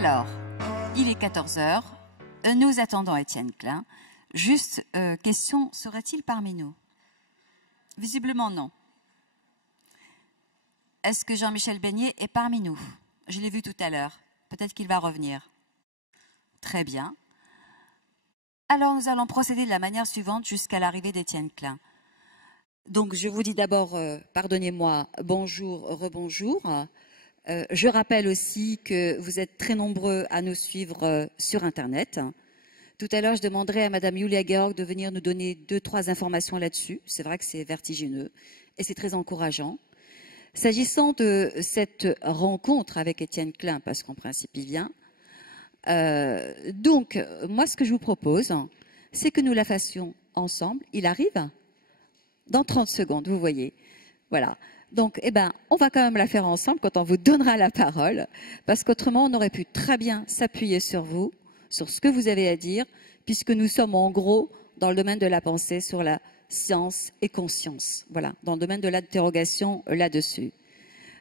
Alors, il est 14 heures. Nous attendons Étienne Klein. Juste, question, serait-il parmi nous? Visiblement non. Est-ce que Jean-Michel Beignet est parmi nous? Je l'ai vu tout à l'heure. Peut-être qu'il va revenir. Très bien. Alors, nous allons procéder de la manière suivante jusqu'à l'arrivée d'Étienne Klein. Donc, je vous dis d'abord, pardonnez-moi, bonjour, rebonjour. Je rappelle aussi que vous êtes très nombreux à nous suivre sur Internet. Tout à l'heure, je demanderai à Madame Julia Georg de venir nous donner 2-3 informations là-dessus. C'est vrai que c'est vertigineux et c'est très encourageant. S'agissant de cette rencontre avec Étienne Klein, parce qu'en principe il vient, donc moi ce que je vous propose, c'est que nous la fassions ensemble. Il arrive dans 30 secondes, vous voyez. Voilà. Donc, eh ben, on va quand même la faire ensemble quand on vous donnera la parole, parce qu'autrement, on aurait pu très bien s'appuyer sur vous, sur ce que vous avez à dire, puisque nous sommes en gros dans le domaine de la pensée sur la science et conscience. Voilà, dans le domaine de l'interrogation là-dessus.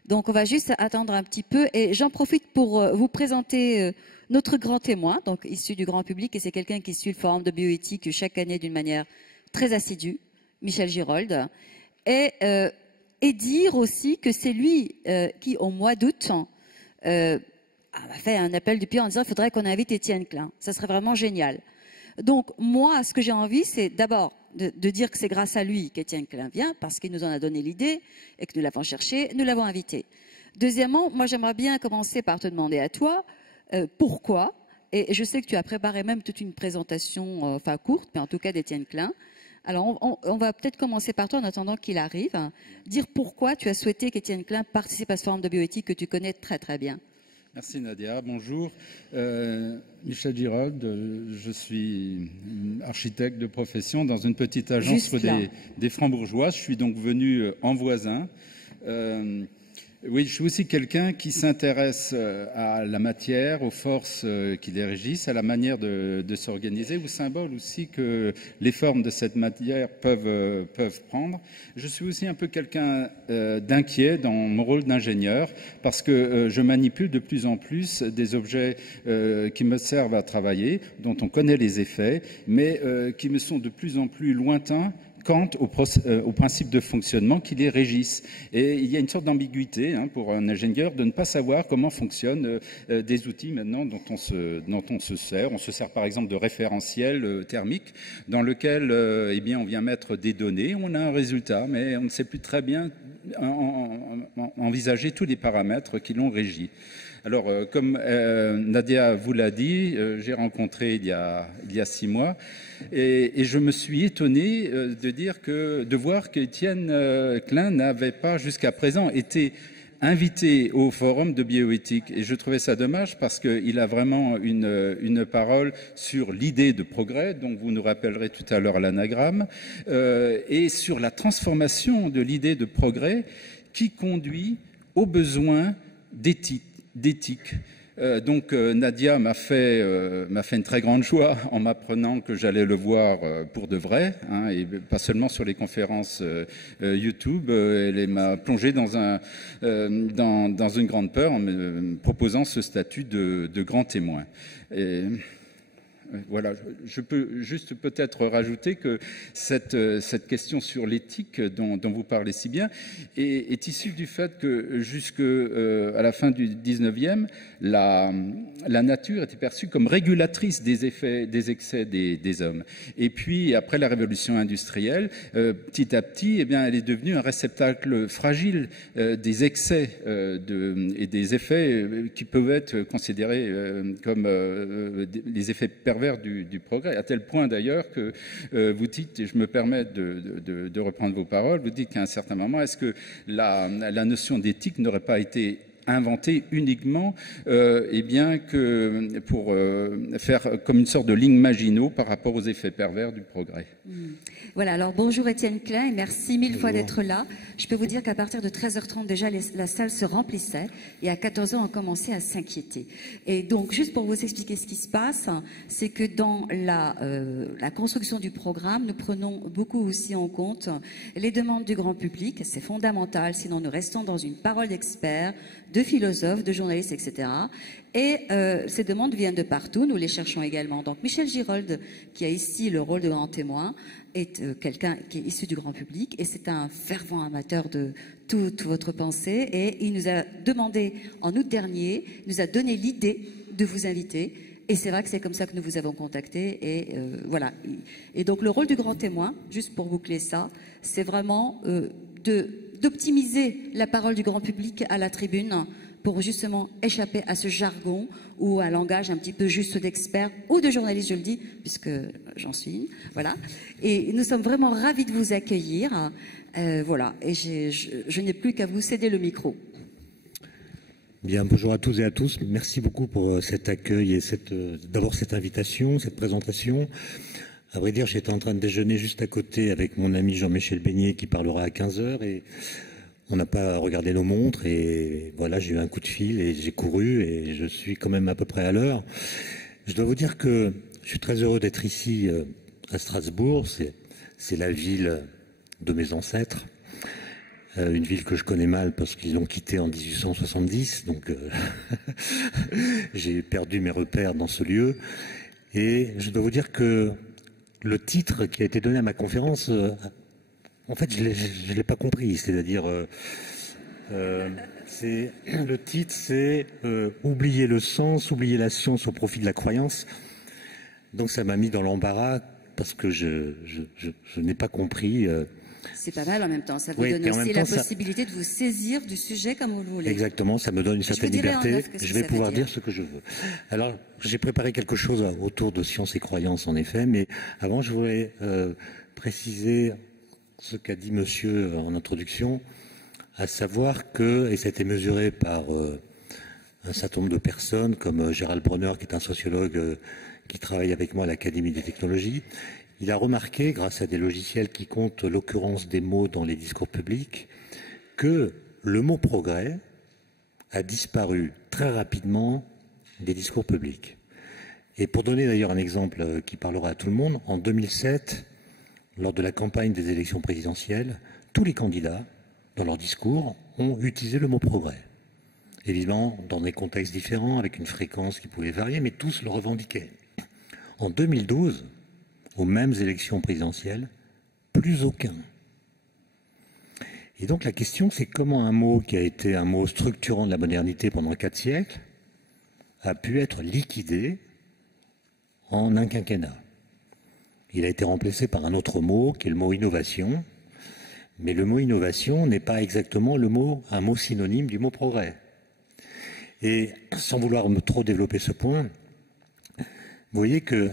Donc, on va juste attendre un petit peu, et j'en profite pour vous présenter notre grand témoin, donc issu du grand public, et c'est quelqu'un qui suit le forum de bioéthique chaque année d'une manière très assidue, Michel Girold, et dire aussi que c'est lui qui, au mois d'août, a fait un appel du pied en disant qu'il faudrait qu'on invite Étienne Klein. Ça serait vraiment génial. Donc, moi, ce que j'ai envie, c'est d'abord de dire que c'est grâce à lui qu'Étienne Klein vient, parce qu'il nous en a donné l'idée et que nous l'avons cherché, nous l'avons invité. Deuxièmement, moi, j'aimerais bien commencer par te demander à toi pourquoi, et je sais que tu as préparé même toute une présentation, enfin courte, mais en tout cas d'Étienne Klein. Alors, on va peut-être commencer par toi en attendant qu'il arrive. Dire pourquoi tu as souhaité qu'Étienne Klein participe à ce forum de bioéthique que tu connais très très bien. Merci Nadia, bonjour. Michel Girold, je suis architecte de profession dans une petite agence des Francs-Bourgeois. Je suis donc venu en voisin. Oui, je suis aussi quelqu'un qui s'intéresse à la matière, aux forces qui les régissent, à la manière de s'organiser, aux symboles aussi que les formes de cette matière peuvent prendre. Je suis aussi un peu quelqu'un d'inquiet dans mon rôle d'ingénieur parce que je manipule de plus en plus des objets qui me servent à travailler, dont on connaît les effets, mais qui me sont de plus en plus lointains quant au principe de fonctionnement qui les régissent. Et il y a une sorte d'ambiguïté pour un ingénieur de ne pas savoir comment fonctionnent des outils maintenant dont on se sert. On se sert par exemple de référentiels thermiques dans lequel eh bien, on vient mettre des données, on a un résultat, mais on ne sait plus très bien envisager tous les paramètres qui l'ont régi. Alors, comme Nadia vous l'a dit, j'ai rencontré il y a 6 mois et je me suis étonné de voir qu'Étienne Klein n'avait pas jusqu'à présent été invité au forum de bioéthique. Et je trouvais ça dommage parce qu'il a vraiment une parole sur l'idée de progrès, dont vous nous rappellerez tout à l'heure l'anagramme, et sur la transformation de l'idée de progrès qui conduit au besoin d'éthique. Donc Nadia m'a fait une très grande joie en m'apprenant que j'allais le voir pour de vrai, et pas seulement sur les conférences YouTube. Elle m'a plongé dans une grande peur en me proposant ce statut de grand témoin. Et voilà, je peux juste peut-être rajouter que cette question sur l'éthique dont vous parlez si bien est issue du fait que jusqu'à la fin du 19e, la nature était perçue comme régulatrice des excès des hommes. Et puis, après la révolution industrielle, petit à petit, eh bien, elle est devenue un réceptacle fragile des excès et des effets qui peuvent être considérés comme les effets pervers du progrès, à tel point d'ailleurs que vous dites, et je me permets de reprendre vos paroles, vous dites qu'à un certain moment, est-ce que la notion d'éthique n'aurait pas été inventée uniquement eh bien que pour faire comme une sorte de ligne Maginot par rapport aux effets pervers du progrès. Voilà, alors bonjour Étienne Klein et merci mille fois d'être là. Je peux vous dire qu'à partir de 13h30 déjà la salle se remplissait et à 14h on commençait à s'inquiéter. Et donc juste pour vous expliquer ce qui se passe, c'est que dans la construction du programme, nous prenons beaucoup aussi en compte les demandes du grand public, c'est fondamental, sinon nous restons dans une parole d'expert, de philosophes, de journalistes, etc. Et ces demandes viennent de partout, nous les cherchons également. Donc Michel Girold, qui a ici le rôle de grand témoin, est quelqu'un qui est issu du grand public et c'est un fervent amateur de toute votre pensée. Et il nous a demandé en août dernier, il nous a donné l'idée de vous inviter. Et c'est vrai que c'est comme ça que nous vous avons contacté. Et voilà. Et donc le rôle du grand témoin, juste pour boucler ça, c'est vraiment d'optimiser la parole du grand public à la tribune pour justement échapper à ce jargon ou à un langage un petit peu juste d'experts ou de journalistes, je le dis, puisque j'en suis une. Voilà. Et nous sommes vraiment ravis de vous accueillir. Voilà. Et je n'ai plus qu'à vous céder le micro. Bien, bonjour à tous et à tous. Merci beaucoup pour cet accueil et d'abord cette invitation, cette présentation. À vrai dire, j'étais en train de déjeuner juste à côté avec mon ami Jean-Michel Beignet qui parlera à 15 h et on n'a pas regardé nos montres et voilà, j'ai eu un coup de fil et j'ai couru et je suis quand même à peu près à l'heure. Je dois vous dire que je suis très heureux d'être ici à Strasbourg. C'est la ville de mes ancêtres. Une ville que je connais mal parce qu'ils l'ont quittée en 1870, donc j'ai perdu mes repères dans ce lieu. Et je dois vous dire que le titre qui a été donné à ma conférence, en fait, je ne l'ai pas compris. C'est-à-dire, le titre, c'est oublier le sens, oublier la science au profit de la croyance. Donc ça m'a mis dans l'embarras parce que je n'ai pas compris. C'est pas mal en même temps, ça vous donne aussi la possibilité de vous saisir du sujet comme vous le voulez. Exactement, ça me donne une certaine liberté. Je vais pouvoir dire ce que je veux. Alors, j'ai préparé quelque chose autour de science et croyance en effet, mais avant je voulais préciser ce qu'a dit monsieur en introduction, à savoir que, et ça a été mesuré par un certain nombre de personnes, comme Gérald Bronner, qui est un sociologue qui travaille avec moi à l'Académie des technologies. Il a remarqué, grâce à des logiciels qui comptent l'occurrence des mots dans les discours publics, que le mot progrès a disparu très rapidement des discours publics. Et pour donner d'ailleurs un exemple qui parlera à tout le monde, en 2007, lors de la campagne des élections présidentielles, tous les candidats, dans leur discours, ont utilisé le mot progrès. Évidemment, dans des contextes différents, avec une fréquence qui pouvait varier, mais tous le revendiquaient. En 2012, aux mêmes élections présidentielles, plus aucun. Et donc la question, c'est comment un mot qui a été un mot structurant de la modernité pendant 4 siècles a pu être liquidé en un quinquennat. Il a été remplacé par un autre mot, qui est le mot innovation, mais le mot innovation n'est pas exactement un mot synonyme du mot progrès. Et sans vouloir trop développer ce point, vous voyez que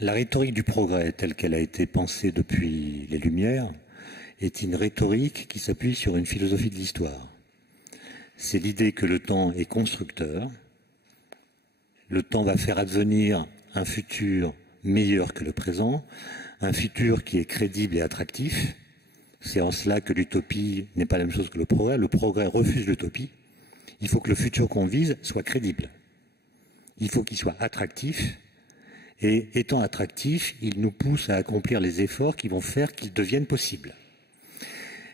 la rhétorique du progrès, telle qu'elle a été pensée depuis les Lumières, est une rhétorique qui s'appuie sur une philosophie de l'histoire. C'est l'idée que le temps est constructeur, le temps va faire advenir un futur meilleur que le présent, un futur qui est crédible et attractif. C'est en cela que l'utopie n'est pas la même chose que le progrès. Le progrès refuse l'utopie. Il faut que le futur qu'on vise soit crédible. Il faut qu'il soit attractif. Et étant attractif, il nous pousse à accomplir les efforts qui vont faire qu'ils deviennent possibles.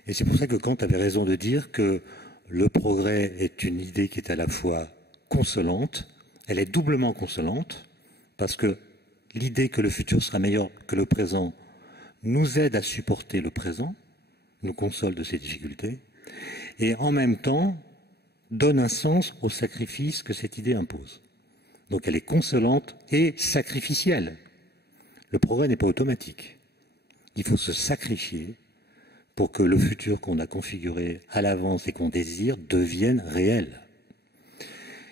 Et c'est pour ça que Kant avait raison de dire que le progrès est une idée qui est à la fois consolante, elle est doublement consolante, parce que l'idée que le futur sera meilleur que le présent nous aide à supporter le présent, nous console de ses difficultés, et en même temps donne un sens au sacrifice que cette idée impose. Donc elle est consolante et sacrificielle. Le progrès n'est pas automatique. Il faut se sacrifier pour que le futur qu'on a configuré à l'avance et qu'on désire devienne réel.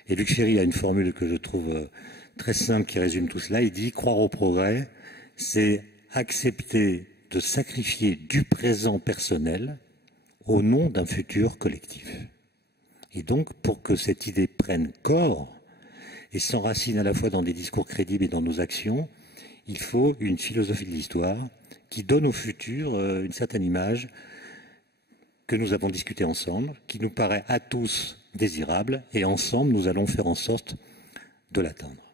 Et Luc Ferry a une formule que je trouve très simple qui résume tout cela. Il dit « Croire au progrès, c'est accepter de sacrifier du présent personnel au nom d'un futur collectif. » Et donc, pour que cette idée prenne corps, et s'enracine à la fois dans des discours crédibles et dans nos actions, il faut une philosophie de l'histoire qui donne au futur une certaine image que nous avons discutée ensemble, qui nous paraît à tous désirable, et ensemble nous allons faire en sorte de l'atteindre.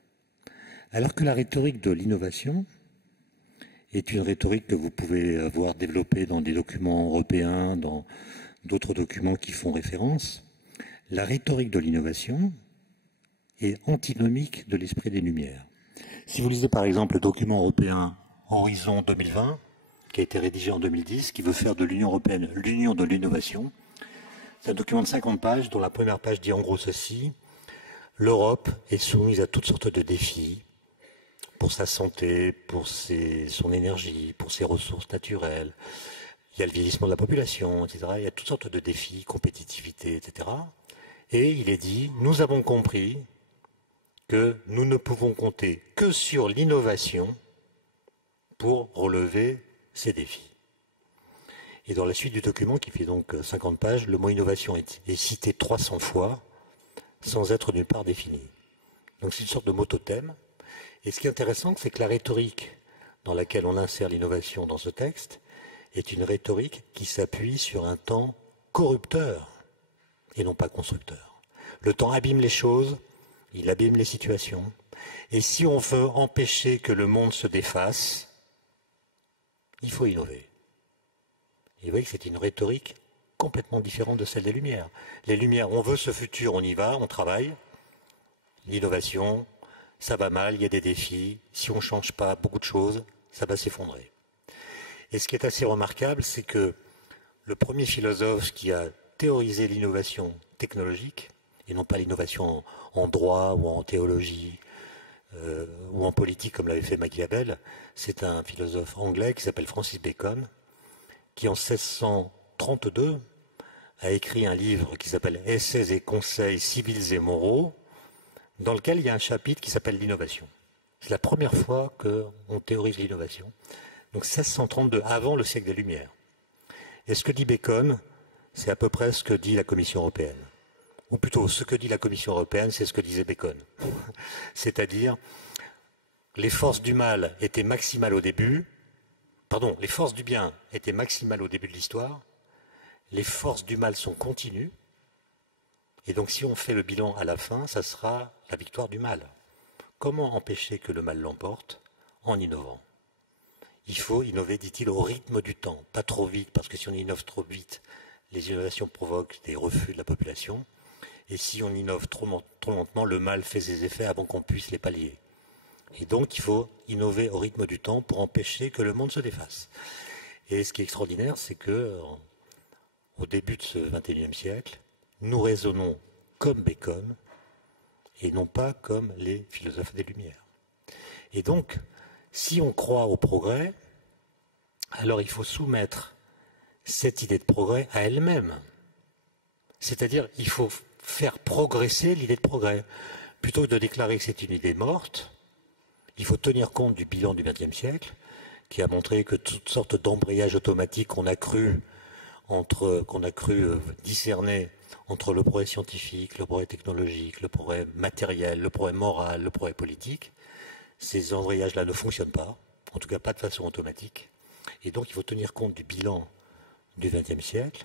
Alors que la rhétorique de l'innovation est une rhétorique que vous pouvez voir développée dans des documents européens, dans d'autres documents qui font référence, La rhétorique de l'innovation est antinomique de l'esprit des Lumières. Si vous lisez par exemple le document européen Horizon 2020, qui a été rédigé en 2010, qui veut faire de l'Union européenne l'union de l'innovation, c'est un document de 50 pages dont la première page dit en gros ceci: l'Europe est soumise à toutes sortes de défis pour sa santé, pour son énergie, pour ses ressources naturelles. Il y a le vieillissement de la population, etc. Il y a toutes sortes de défis, compétitivité, etc. Et il est dit, nous avons compris que nous ne pouvons compter que sur l'innovation pour relever ces défis. Et dans la suite du document, qui fait donc 50 pages, le mot innovation est cité 300 fois, sans être nulle part défini. Donc c'est une sorte de mot-totem. Et ce qui est intéressant, c'est que la rhétorique dans laquelle on insère l'innovation dans ce texte est une rhétorique qui s'appuie sur un temps corrupteur et non pas constructeur. Le temps abîme les choses, il abîme les situations. Et si on veut empêcher que le monde se défasse, il faut innover. Et vous voyez que c'est une rhétorique complètement différente de celle des Lumières. Les Lumières, on veut ce futur, on y va, on travaille. L'innovation, ça va mal, il y a des défis. Si on ne change pas beaucoup de choses, ça va s'effondrer. Et ce qui est assez remarquable, c'est que le premier philosophe qui a théorisé l'innovation technologique, et non pas l'innovation en droit ou en théologie ou en politique comme l'avait fait Machiavel, c'est un philosophe anglais qui s'appelle Francis Bacon, qui en 1632 a écrit un livre qui s'appelle « Essais et conseils civils et moraux », dans lequel il y a un chapitre qui s'appelle « L'innovation ». C'est la première fois qu'on théorise l'innovation. Donc 1632, avant le siècle des Lumières. Et ce que dit Bacon, c'est à peu près ce que dit la Commission européenne. Ou plutôt, ce que dit la Commission européenne, c'est ce que disait Bacon. C'est-à-dire, les forces du mal étaient maximales au début, pardon, les forces du bien étaient maximales au début de l'histoire, les forces du mal sont continues, et donc si on fait le bilan à la fin, ça sera la victoire du mal. Comment empêcher que le mal l'emporte? En innovant. Il faut innover, dit-il, au rythme du temps, pas trop vite, parce que si on innove trop vite, les innovations provoquent des refus de la population, et si on innove trop lentement, le mal fait ses effets avant qu'on puisse les pallier. Et donc il faut innover au rythme du temps pour empêcher que le monde se défasse. Et ce qui est extraordinaire, c'est que au début de ce XXIe siècle, nous raisonnons comme Bacon, et non pas comme les philosophes des Lumières. Et donc, si on croit au progrès, alors il faut soumettre cette idée de progrès à elle-même. C'est-à-dire, il faut faire progresser l'idée de progrès. Plutôt que de déclarer que c'est une idée morte, il faut tenir compte du bilan du XXe siècle, qui a montré que toutes sortes d'embrayages automatiques qu'on a cru discerner entre le progrès scientifique, le progrès technologique, le progrès matériel, le progrès moral, le progrès politique, ces embrayages-là ne fonctionnent pas, en tout cas pas de façon automatique. Et donc il faut tenir compte du bilan du XXe siècle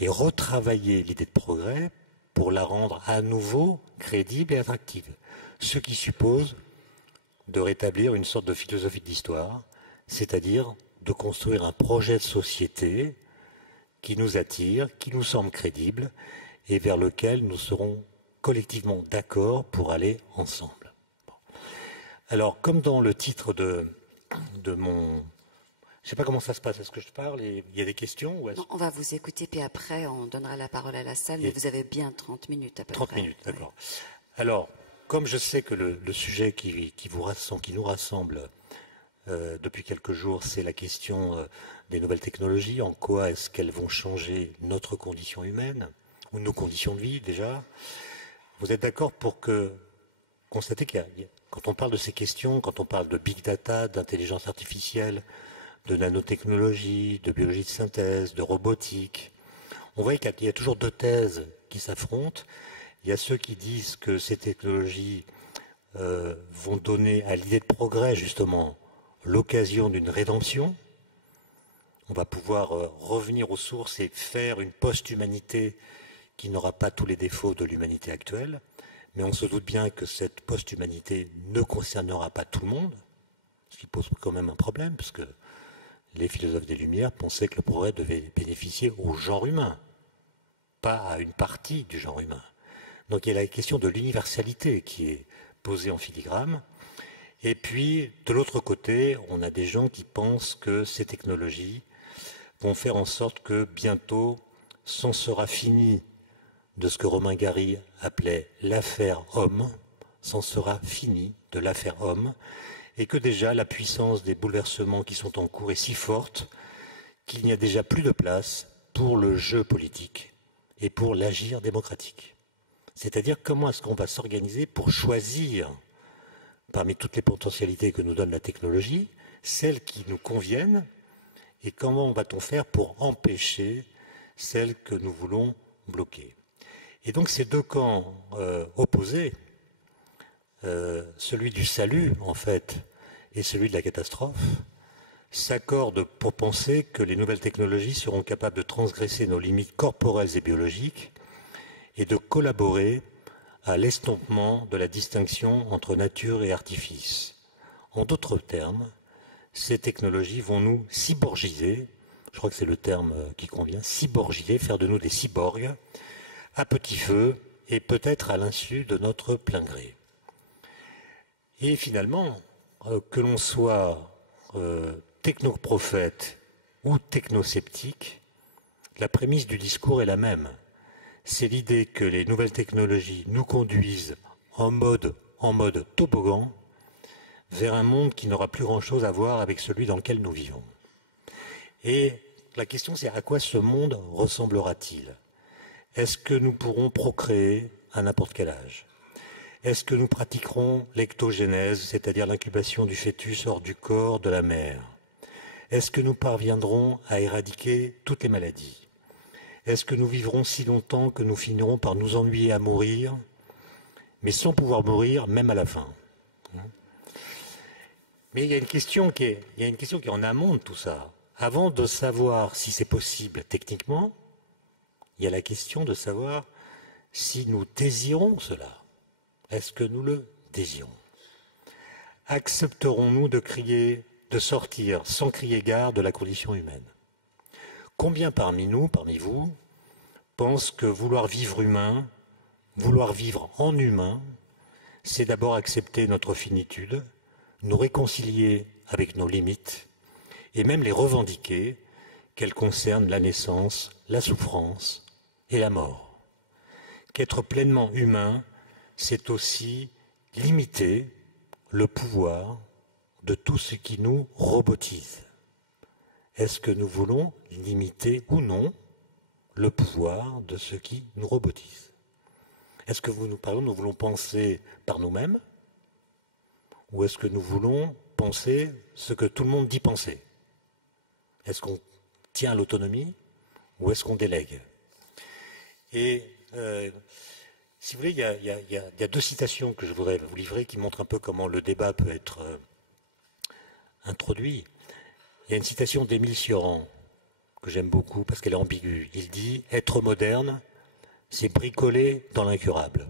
et retravailler l'idée de progrès pour la rendre à nouveau crédible et attractive. Ce qui suppose de rétablir une sorte de philosophie de l'histoire, c'est-à-dire de construire un projet de société qui nous attire, qui nous semble crédible et vers lequel nous serons collectivement d'accord pour aller ensemble. Bon. Alors, comme dans le titre de mon... Je ne sais pas comment ça se passe, est-ce que je parle et il y a des questions ou non, on va vous écouter, puis après on donnera la parole à la salle, mais vous avez bien 30 minutes à peu 30 près. 30 minutes, d'accord. Oui. Alors, comme je sais que le sujet qui nous rassemble depuis quelques jours, c'est la question des nouvelles technologies, en quoi est-ce qu'elles vont changer notre condition humaine, ou nos conditions de vie déjà, vous êtes d'accord pour constater quand on parle de ces questions, quand on parle de big data, d'intelligence artificielle, de nanotechnologie, de biologie de synthèse, de robotique, on voit qu'il y a toujours deux thèses qui s'affrontent. Il y a ceux qui disent que ces technologies vont donner à l'idée de progrès, justement, l'occasion d'une rédemption. On va pouvoir revenir aux sources et faire une post-humanité qui n'aura pas tous les défauts de l'humanité actuelle. Mais on se doute bien que cette post-humanité ne concernera pas tout le monde, ce qui pose quand même un problème, parce que les philosophes des Lumières pensaient que le progrès devait bénéficier au genre humain, pas à une partie du genre humain. Donc il y a la question de l'universalité qui est posée en filigrane. Et puis, de l'autre côté, on a des gens qui pensent que ces technologies vont faire en sorte que bientôt, c'en sera fini de ce que Romain Gary appelait l'affaire homme, c'en sera fini de l'affaire homme, et que déjà la puissance des bouleversements qui sont en cours est si forte qu'il n'y a déjà plus de place pour le jeu politique et pour l'agir démocratique. C'est-à-dire comment est-ce qu'on va s'organiser pour choisir, parmi toutes les potentialités que nous donne la technologie, celles qui nous conviennent, et comment va-t-on faire pour empêcher celles que nous voulons bloquer. Et donc ces deux camps opposés, celui du salut en fait et celui de la catastrophe, s'accordent pour penser que les nouvelles technologies seront capables de transgresser nos limites corporelles et biologiques et de collaborer à l'estompement de la distinction entre nature et artifice. En d'autres termes, ces technologies vont nous cyborgiser, je crois que c'est le terme qui convient, cyborgiser, faire de nous des cyborgs, à petit feu et peut-être à l'insu de notre plein gré. Et finalement, que l'on soit technoprophète ou technosceptique, la prémisse du discours est la même. C'est l'idée que les nouvelles technologies nous conduisent en mode toboggan vers un monde qui n'aura plus grand-chose à voir avec celui dans lequel nous vivons. Et la question c'est à quoi ce monde ressemblera-t-il? Est-ce que nous pourrons procréer à n'importe quel âge? Est-ce que nous pratiquerons l'ectogénèse, c'est-à-dire l'incubation du fœtus hors du corps de la mère? Est-ce que nous parviendrons à éradiquer toutes les maladies? Est-ce que nous vivrons si longtemps que nous finirons par nous ennuyer à mourir, mais sans pouvoir mourir même à la fin? Mais il y a une question qui est en amont de tout ça. Avant de savoir si c'est possible techniquement, il y a la question de savoir si nous désirons cela. Est-ce que nous le désirons? Accepterons-nous de sortir sans crier gare de la condition humaine? Combien parmi nous, parmi vous, pensent que vouloir vivre humain, vouloir vivre en humain, c'est d'abord accepter notre finitude, nous réconcilier avec nos limites et même les revendiquer, qu'elles concernent la naissance, la souffrance et la mort. Qu'être pleinement humain, c'est aussi limiter le pouvoir de tout ce qui nous robotise. Est-ce que nous voulons limiter ou non le pouvoir de ce qui nous robotise? Est-ce que nous voulons penser par nous-mêmes? Ou est-ce que nous voulons penser ce que tout le monde dit penser? Est-ce qu'on tient à l'autonomie ou est-ce qu'on délègue? Et si vous voulez, il y a deux citations que je voudrais vous livrer qui montrent un peu comment le débat peut être introduit. Il y a une citation d'Émile Cioran que j'aime beaucoup parce qu'elle est ambiguë. Il dit « Être moderne, c'est bricoler dans l'incurable ».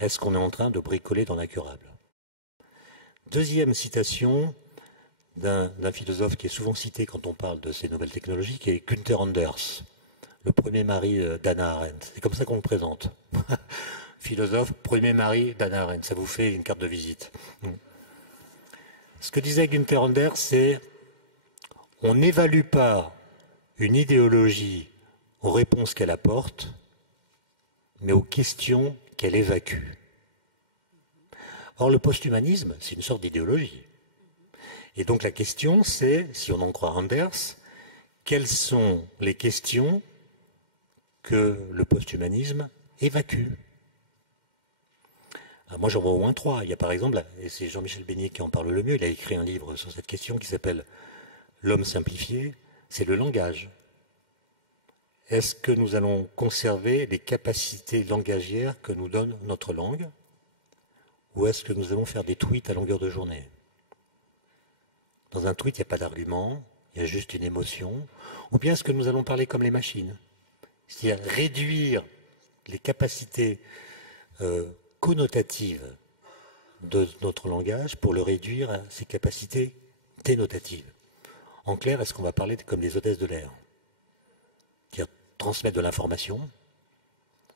Est-ce qu'on est en train de bricoler dans l'incurable? Deuxième citation d'un philosophe qui est souvent cité quand on parle de ces nouvelles technologies, qui est Günther Anders, le premier mari d'Hannah Arendt. C'est comme ça qu'on le présente. Philosophe, premier mari d'Hannah Arendt. Ça vous fait une carte de visite. Ce que disait Günther Anders, c'est on n'évalue pas une idéologie aux réponses qu'elle apporte, mais aux questions qu'elle évacue. Or, le post-humanisme, c'est une sorte d'idéologie. Et donc la question, c'est, si on en croit Anders, quelles sont les questions que le post-humanisme évacue? Alors moi, j'en vois au moins trois. Il y a par exemple, et c'est Jean-Michel Beignet qui en parle le mieux, il a écrit un livre sur cette question qui s'appelle « L'homme simplifié », c'est le langage. Est-ce que nous allons conserver les capacités langagières que nous donne notre langue? Ou est-ce que nous allons faire des tweets à longueur de journée? Dans un tweet, il n'y a pas d'argument, il y a juste une émotion. Ou bien est-ce que nous allons parler comme les machines? C'est-à-dire réduire les capacités connotatives de notre langage pour le réduire à ses capacités dénotatives. En clair, est-ce qu'on va parler comme des hôtesses de l'air? C'est-à-dire transmettre de l'information,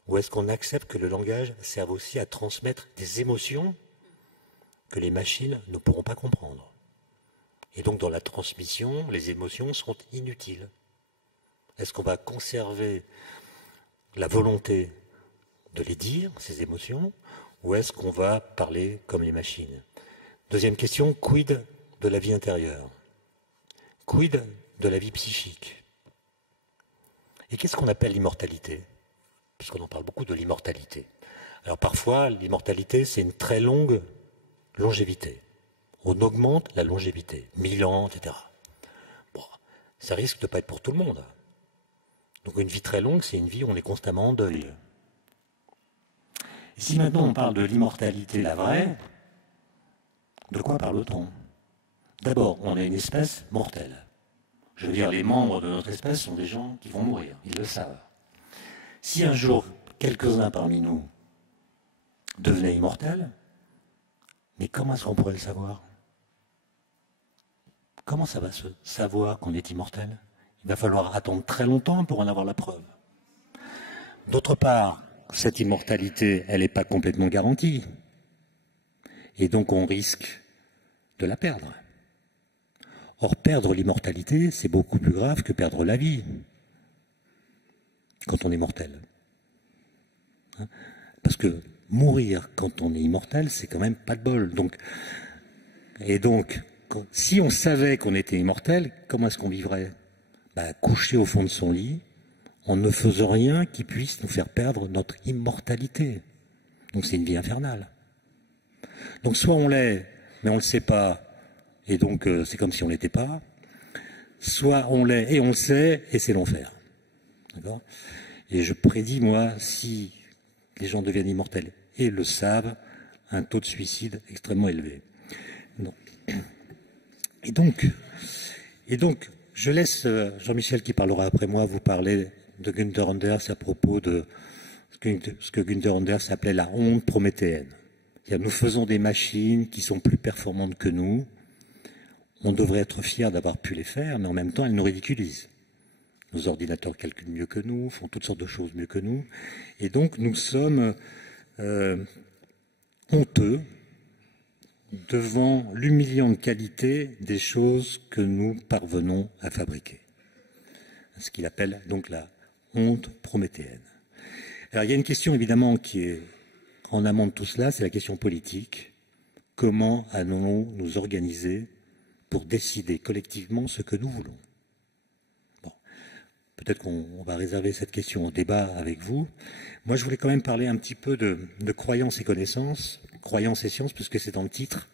Ou est-ce qu'on accepte que le langage serve aussi à transmettre des émotions que les machines ne pourront pas comprendre? Et donc dans la transmission, les émotions sont inutiles. Est-ce qu'on va conserver la volonté de les dire, ces émotions, ou est-ce qu'on va parler comme les machines? Deuxième question, quid de la vie intérieure? Quid de la vie psychique? Et qu'est-ce qu'on appelle l'immortalité? Puisqu'on en parle beaucoup de l'immortalité. Alors parfois, l'immortalité, c'est une très longue longévité. On augmente la longévité, 1000 ans, etc. Bon, ça risque de ne pas être pour tout le monde. Donc une vie très longue, c'est une vie où on est constamment en deuil. Et si maintenant on parle de l'immortalité, la vraie, de quoi parle-t-on? D'abord, on est une espèce mortelle. Je veux dire, les membres de notre espèce sont des gens qui vont mourir, ils le savent. Si un jour, quelques-uns parmi nous devenaient immortels, mais comment est-ce qu'on pourrait le savoir? Comment ça va se savoir qu'on est immortel? Il va falloir attendre très longtemps pour en avoir la preuve. D'autre part, cette immortalité, elle n'est pas complètement garantie. Et donc on risque de la perdre. Or, perdre l'immortalité, c'est beaucoup plus grave que perdre la vie, quand on est mortel. Parce que mourir quand on est immortel, c'est quand même pas de bol. Et donc, si on savait qu'on était immortel, comment est-ce qu'on vivrait? Couché au fond de son lit, en ne faisant rien qui puisse nous faire perdre notre immortalité. Donc c'est une vie infernale. Donc soit on l'est, mais on ne le sait pas, et donc c'est comme si on ne l'était pas, soit on l'est et on le sait, et c'est l'enfer. D'accord? Et je prédis, moi, si les gens deviennent immortels et le savent, un taux de suicide extrêmement élevé. Non. Et donc, je laisse Jean-Michel, qui parlera après moi, vous parler de Günther Anders à propos de ce que Günther Anders appelait la honte prométhéenne. Nous faisons des machines qui sont plus performantes que nous. On devrait être fiers d'avoir pu les faire, mais en même temps, elles nous ridiculisent. Nos ordinateurs calculent mieux que nous, font toutes sortes de choses mieux que nous. Et donc, nous sommes honteux devant l'humiliante qualité des choses que nous parvenons à fabriquer. Ce qu'il appelle donc la honte prométhéenne. Alors il y a une question évidemment qui est en amont de tout cela, c'est la question politique. Comment allons-nous nous organiser pour décider collectivement ce que nous voulons? Bon, peut-être qu'on va réserver cette question au débat avec vous. Moi je voulais quand même parler un petit peu de croyances et connaissances, croyances et sciences, puisque c'est dans le titre.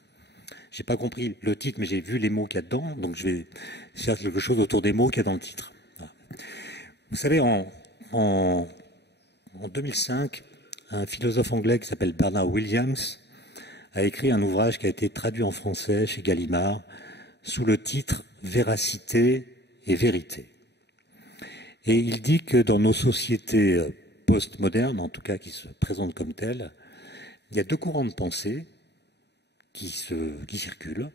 J'ai pas compris le titre, mais j'ai vu les mots qu'il y a dedans, donc je vais faire quelque chose autour des mots qu'il y a dans le titre. Voilà. Vous savez, en 2005, un philosophe anglais qui s'appelle Bernard Williams a écrit un ouvrage qui a été traduit en français chez Gallimard sous le titre « Véracité et vérité ». Et il dit que dans nos sociétés postmodernes, en tout cas qui se présentent comme telles, il y a deux courants de pensée qui circulent.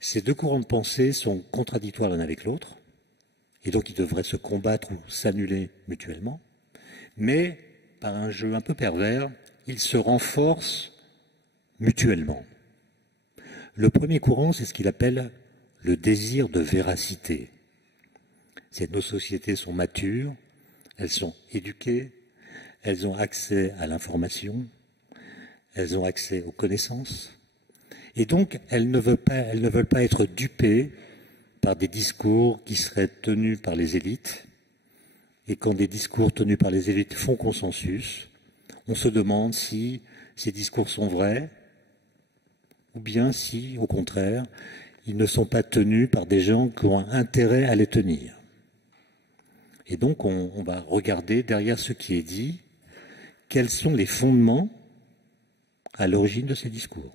Ces deux courants de pensée sont contradictoires l'un avec l'autre, et donc ils devraient se combattre ou s'annuler mutuellement, mais par un jeu un peu pervers, ils se renforcent mutuellement. Le premier courant, c'est ce qu'il appelle le désir de véracité. C'est que nos sociétés sont matures, elles sont éduquées, elles ont accès à l'information, elles ont accès aux connaissances, et donc elles ne veulent pas être dupées par des discours qui seraient tenus par les élites. Et quand des discours tenus par les élites font consensus, on se demande si ces discours sont vrais, ou bien si, au contraire, ils ne sont pas tenus par des gens qui ont intérêt à les tenir. Et donc on va regarder derrière ce qui est dit, quels sont les fondements à l'origine de ces discours.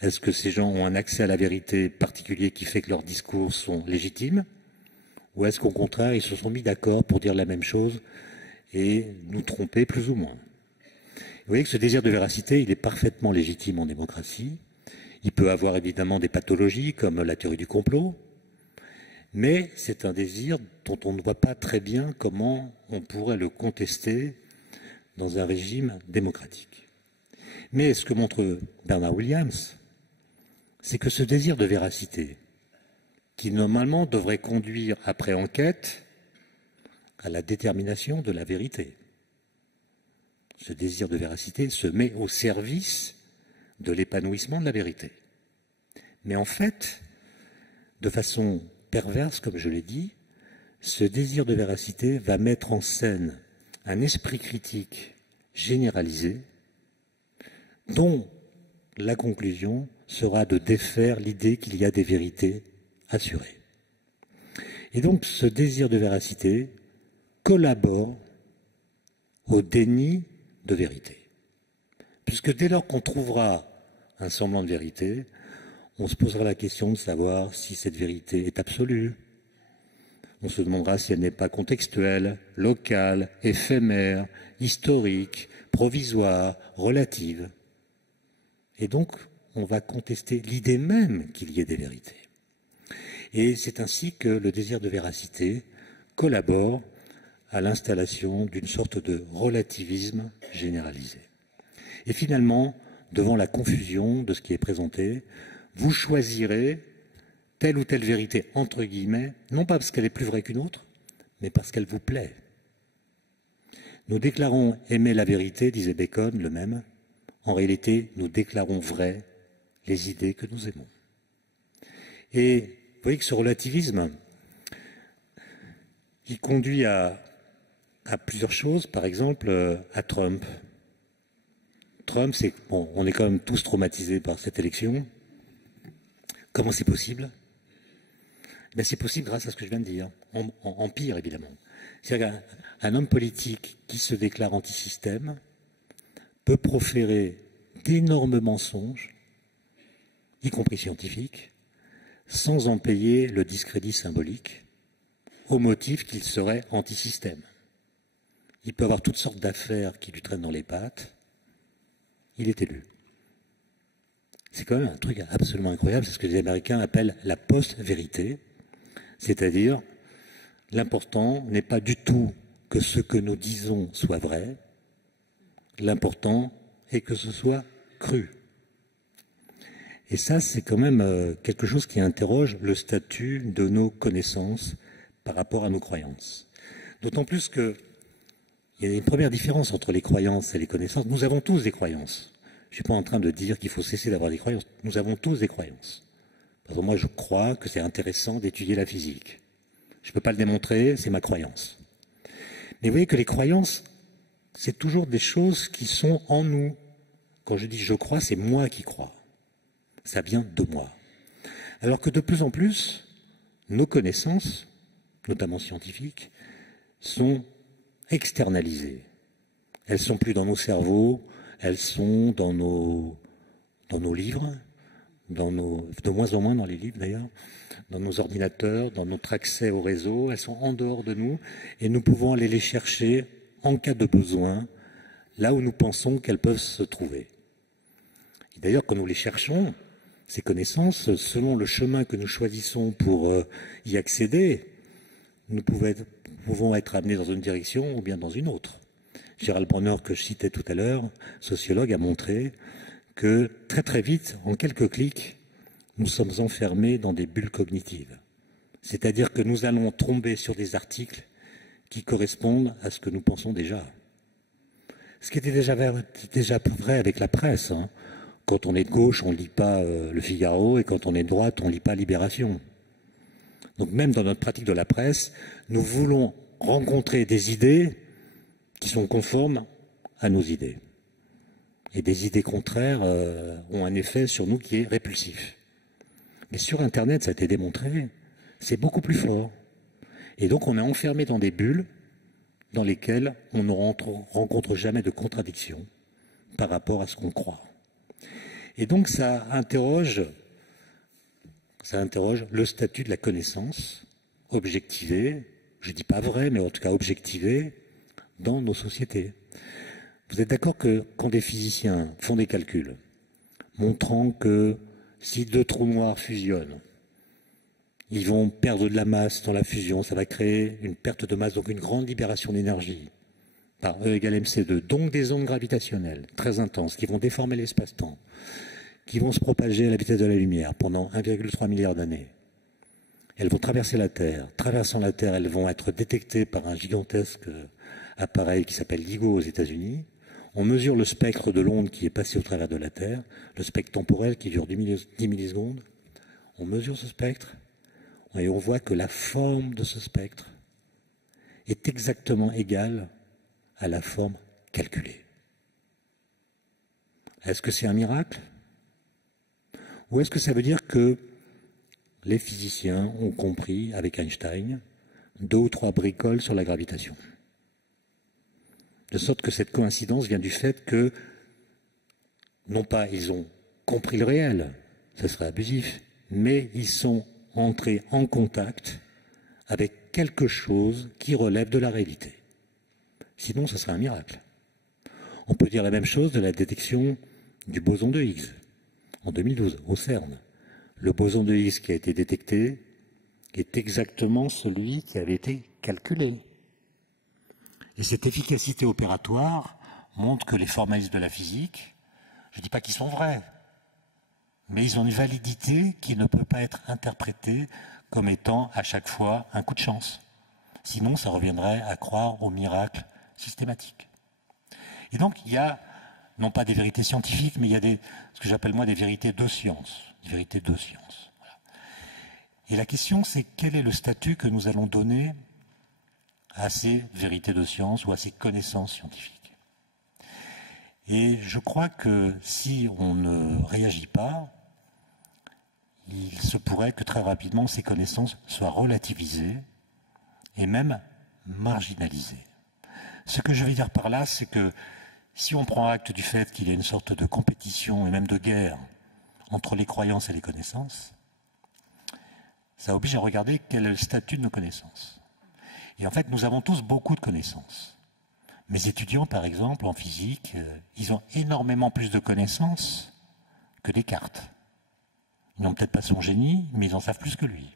Est-ce que ces gens ont un accès à la vérité particulier qui fait que leurs discours sont légitimes? Ou est-ce qu'au contraire, ils se sont mis d'accord pour dire la même chose et nous tromper plus ou moins? Vous voyez que ce désir de véracité, il est parfaitement légitime en démocratie. Il peut avoir évidemment des pathologies comme la théorie du complot, mais c'est un désir dont on ne voit pas très bien comment on pourrait le contester dans un régime démocratique. Mais ce que montre Bernard Williams, c'est que ce désir de véracité, qui normalement devrait conduire après enquête à la détermination de la vérité, ce désir de véracité se met au service de l'épanouissement de la vérité. Mais en fait, de façon perverse, comme je l'ai dit, ce désir de véracité va mettre en scène un esprit critique généralisé dont la conclusion sera de défaire l'idée qu'il y a des vérités assurées. Et donc ce désir de véracité collabore au déni de vérité. Puisque dès lors qu'on trouvera un semblant de vérité, on se posera la question de savoir si cette vérité est absolue. On se demandera si elle n'est pas contextuelle, locale, éphémère, historique, provisoire, relative. Et donc, on va contester l'idée même qu'il y ait des vérités. Et c'est ainsi que le désir de véracité collabore à l'installation d'une sorte de relativisme généralisé. Et finalement, devant la confusion de ce qui est présenté, vous choisirez telle ou telle vérité, entre guillemets, non pas parce qu'elle est plus vraie qu'une autre, mais parce qu'elle vous plaît. Nous déclarons aimer la vérité, disait Bacon, le même. En réalité, nous déclarons vraies les idées que nous aimons. Et vous voyez que ce relativisme, il conduit à plusieurs choses, par exemple à Trump. Trump, c'est bon, on est quand même tous traumatisés par cette élection. Comment c'est possible? Ben, c'est possible grâce à ce que je viens de dire, en pire évidemment. C'est-à-dire qu'un homme politique qui se déclare anti-système peut proférer d'énormes mensonges, y compris scientifiques, sans en payer le discrédit symbolique, au motif qu'il serait anti-système. Il peut avoir toutes sortes d'affaires qui lui traînent dans les pattes. Il est élu. C'est quand même un truc absolument incroyable, c'est ce que les Américains appellent la post-vérité, c'est-à-dire l'important n'est pas du tout que ce que nous disons soit vrai, l'important est que ce soit cru. Et ça, c'est quand même quelque chose qui interroge le statut de nos connaissances par rapport à nos croyances. D'autant plus qu'il y a une première différence entre les croyances et les connaissances. Nous avons tous des croyances. Je ne suis pas en train de dire qu'il faut cesser d'avoir des croyances. Nous avons tous des croyances. Par exemple, moi, je crois que c'est intéressant d'étudier la physique. Je ne peux pas le démontrer, c'est ma croyance. Mais vous voyez que les croyances, c'est toujours des choses qui sont en nous. Quand je dis je crois, c'est moi qui crois. Ça vient de moi. Alors que de plus en plus, nos connaissances, notamment scientifiques, sont externalisées. Elles ne sont plus dans nos cerveaux, elles sont dans nos livres, de moins en moins dans les livres d'ailleurs, dans nos ordinateurs, dans notre accès au réseau, elles sont en dehors de nous et nous pouvons aller les chercher en cas de besoin, là où nous pensons qu'elles peuvent se trouver. Et d'ailleurs, quand nous les cherchons, ces connaissances, selon le chemin que nous choisissons pour y accéder, nous pouvons être amenés dans une direction ou bien dans une autre. Gérald Bronner, que je citais tout à l'heure, sociologue, a montré que très très vite, en quelques clics, nous sommes enfermés dans des bulles cognitives. C'est-à-dire que nous allons tomber sur des articles qui correspondent à ce que nous pensons déjà. Ce qui était déjà vrai avec la presse. Hein. Quand on est de gauche, on ne lit pas Le Figaro, et quand on est de droite, on ne lit pas Libération. Donc même dans notre pratique de la presse, nous voulons rencontrer des idées qui sont conformes à nos idées. Et des idées contraires ont un effet sur nous qui est répulsif. Mais sur Internet, ça a été démontré, c'est beaucoup plus fort. Et donc on est enfermé dans des bulles dans lesquelles on ne rencontre jamais de contradiction par rapport à ce qu'on croit. Et donc ça interroge le statut de la connaissance objectivée, je ne dis pas vrai, mais en tout cas objectivée, dans nos sociétés. Vous êtes d'accord que quand des physiciens font des calculs montrant que si deux trous noirs fusionnent, ils vont perdre de la masse dans la fusion, ça va créer une perte de masse, donc une grande libération d'énergie. par E égale mc2, donc des ondes gravitationnelles très intenses qui vont déformer l'espace-temps, qui vont se propager à la vitesse de la lumière pendant 1,3 milliard d'années. Elles vont traverser la Terre. Traversant la Terre, elles vont être détectées par un gigantesque appareil qui s'appelle LIGO aux États-Unis. On mesure le spectre de l'onde qui est passé au travers de la Terre, le spectre temporel qui dure 10 millisecondes. On mesure ce spectre et on voit que la forme de ce spectre est exactement égale à la forme calculée. Est-ce que c'est un miracle? Ou est-ce que ça veut dire que les physiciens ont compris, avec Einstein, 2 ou 3 bricoles sur la gravitation? De sorte que cette coïncidence vient du fait que, non pas ils ont compris le réel, ce serait abusif, mais ils sont entrés en contact avec quelque chose qui relève de la réalité. Sinon, ce serait un miracle. On peut dire la même chose de la détection du boson de Higgs en 2012 au CERN. Le boson de Higgs qui a été détecté est exactement celui qui avait été calculé. Et cette efficacité opératoire montre que les formalismes de la physique, je ne dis pas qu'ils sont vrais, mais ils ont une validité qui ne peut pas être interprétée comme étant à chaque fois un coup de chance. Sinon, ça reviendrait à croire au miracle systématique. Et donc, il y a, non pas des vérités scientifiques, mais il y a ce que j'appelle moi des vérités de science. Des vérités de science. Voilà. Et la question, c'est quel est le statut que nous allons donner à ces vérités de science ou à ces connaissances scientifiques. Et je crois que si on ne réagit pas, il se pourrait que très rapidement ces connaissances soient relativisées et même marginalisées. Ce que je veux dire par là, c'est que si on prend acte du fait qu'il y a une sorte de compétition et même de guerre entre les croyances et les connaissances, ça oblige à regarder quel est le statut de nos connaissances. Et en fait, nous avons tous beaucoup de connaissances. Mes étudiants, par exemple, en physique, ils ont énormément plus de connaissances que Descartes. Ils n'ont peut-être pas son génie, mais ils en savent plus que lui.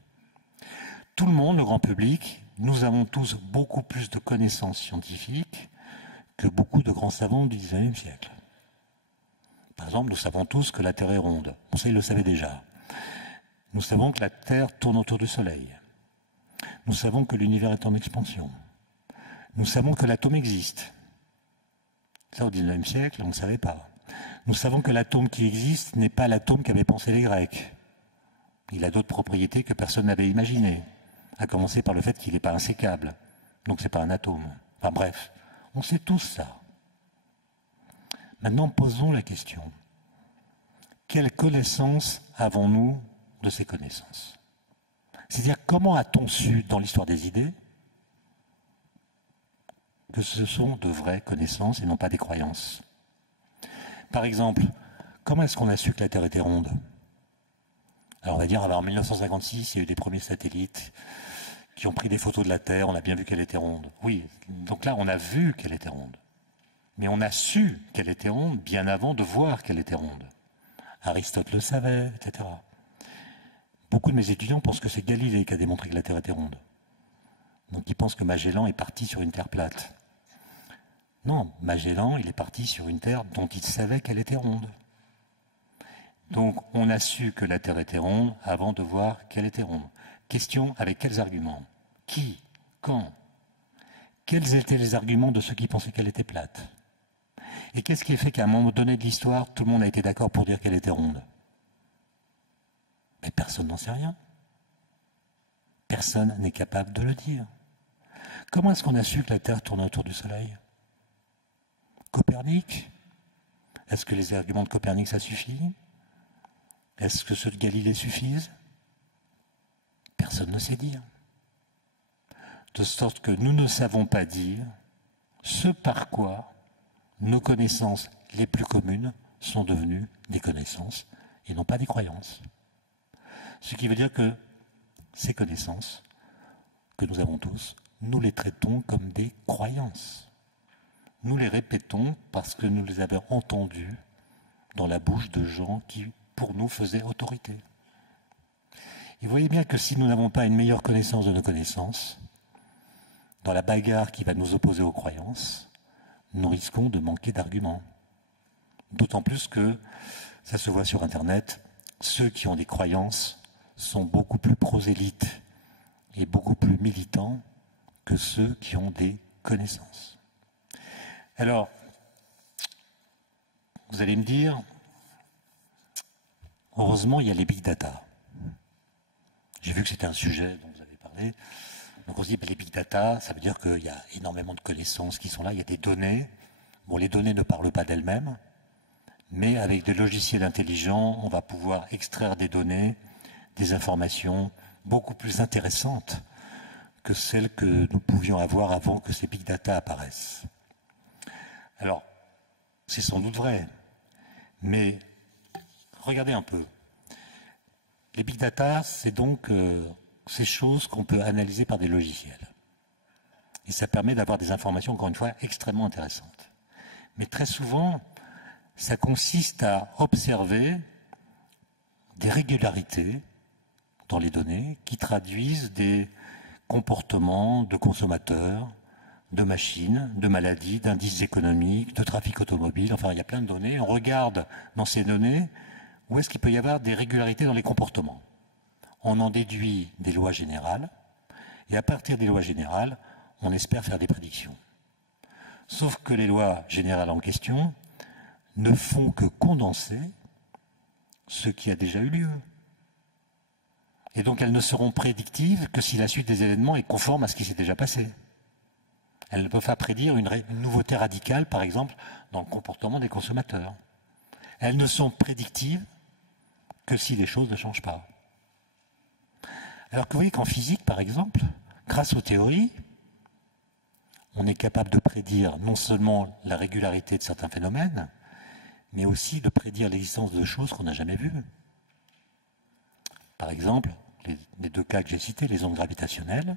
Tout le monde, le grand public, nous avons tous beaucoup plus de connaissances scientifiques que beaucoup de grands savants du XIXe siècle. Par exemple, nous savons tous que la Terre est ronde. Bon, ça, ils le savaient déjà. Nous savons que la Terre tourne autour du Soleil. Nous savons que l'univers est en expansion. Nous savons que l'atome existe. Ça, au XIXe siècle, on ne savait pas. Nous savons que l'atome qui existe n'est pas l'atome qu'avaient pensé les Grecs. Il a d'autres propriétés que personne n'avait imaginées, à commencer par le fait qu'il n'est pas insécable. Donc ce n'est pas un atome. Enfin bref, on sait tous ça. Maintenant, posons la question. Quelle connaissance avons-nous de ces connaissances? C'est-à-dire, comment a-t-on su, dans l'histoire des idées, que ce sont de vraies connaissances et non pas des croyances? Par exemple, comment est-ce qu'on a su que la Terre était ronde? Alors on va dire, en 1956, il y a eu des premiers satellites qui ont pris des photos de la Terre, on a bien vu qu'elle était ronde. Oui, donc là, on a vu qu'elle était ronde. Mais on a su qu'elle était ronde bien avant de voir qu'elle était ronde. Aristote le savait, etc. Beaucoup de mes étudiants pensent que c'est Galilée qui a démontré que la Terre était ronde. Donc ils pensent que Magellan est parti sur une Terre plate. Non, Magellan, il est parti sur une Terre dont il savait qu'elle était ronde. Donc on a su que la Terre était ronde avant de voir qu'elle était ronde. Question, avec quels arguments? Qui? Quand? Quels étaient les arguments de ceux qui pensaient qu'elle était plate? Et qu'est-ce qui fait qu'à un moment donné de l'histoire, tout le monde a été d'accord pour dire qu'elle était ronde? Mais personne n'en sait rien. Personne n'est capable de le dire. Comment est-ce qu'on a su que la Terre tourne autour du Soleil? Copernic? Est-ce que les arguments de Copernic, ça suffit? Est-ce que ceux de Galilée suffisent? Personne ne sait dire. De sorte que nous ne savons pas dire ce par quoi nos connaissances les plus communes sont devenues des connaissances et non pas des croyances. Ce qui veut dire que ces connaissances que nous avons tous, nous les traitons comme des croyances. Nous les répétons parce que nous les avons entendues dans la bouche de gens qui, pour nous, faisaient autorité. Et vous voyez bien que si nous n'avons pas une meilleure connaissance de nos connaissances, dans la bagarre qui va nous opposer aux croyances, nous risquons de manquer d'arguments. D'autant plus que, ça se voit sur Internet, ceux qui ont des croyances sont beaucoup plus prosélytes et beaucoup plus militants que ceux qui ont des connaissances. Alors, vous allez me dire, heureusement, il y a les big data. J'ai vu que c'était un sujet dont vous avez parlé. Donc on se dit, les big data, ça veut dire qu'il y a énormément de connaissances qui sont là, il y a des données. Bon, les données ne parlent pas d'elles-mêmes, mais avec des logiciels intelligents, on va pouvoir extraire des données, des informations beaucoup plus intéressantes que celles que nous pouvions avoir avant que ces big data apparaissent. Alors, c'est sans doute vrai, mais regardez un peu. Les big data, c'est donc ces choses qu'on peut analyser par des logiciels. Et ça permet d'avoir des informations, encore une fois, extrêmement intéressantes. Mais très souvent, ça consiste à observer des régularités dans les données qui traduisent des comportements de consommateurs, de machines, de maladies, d'indices économiques, de trafic automobile. Enfin, il y a plein de données. On regarde dans ces données où est-ce qu'il peut y avoir des régularités dans les comportements. On en déduit des lois générales, et à partir des lois générales, on espère faire des prédictions. Sauf que les lois générales en question ne font que condenser ce qui a déjà eu lieu. Et donc elles ne seront prédictives que si la suite des événements est conforme à ce qui s'est déjà passé. Elles ne peuvent pas prédire une nouveauté radicale, par exemple, dans le comportement des consommateurs. Elles ne sont prédictives que si les choses ne changent pas. Alors que vous voyez qu'en physique, par exemple, grâce aux théories, on est capable de prédire non seulement la régularité de certains phénomènes, mais aussi de prédire l'existence de choses qu'on n'a jamais vues. Par exemple, les deux cas que j'ai cités, les ondes gravitationnelles,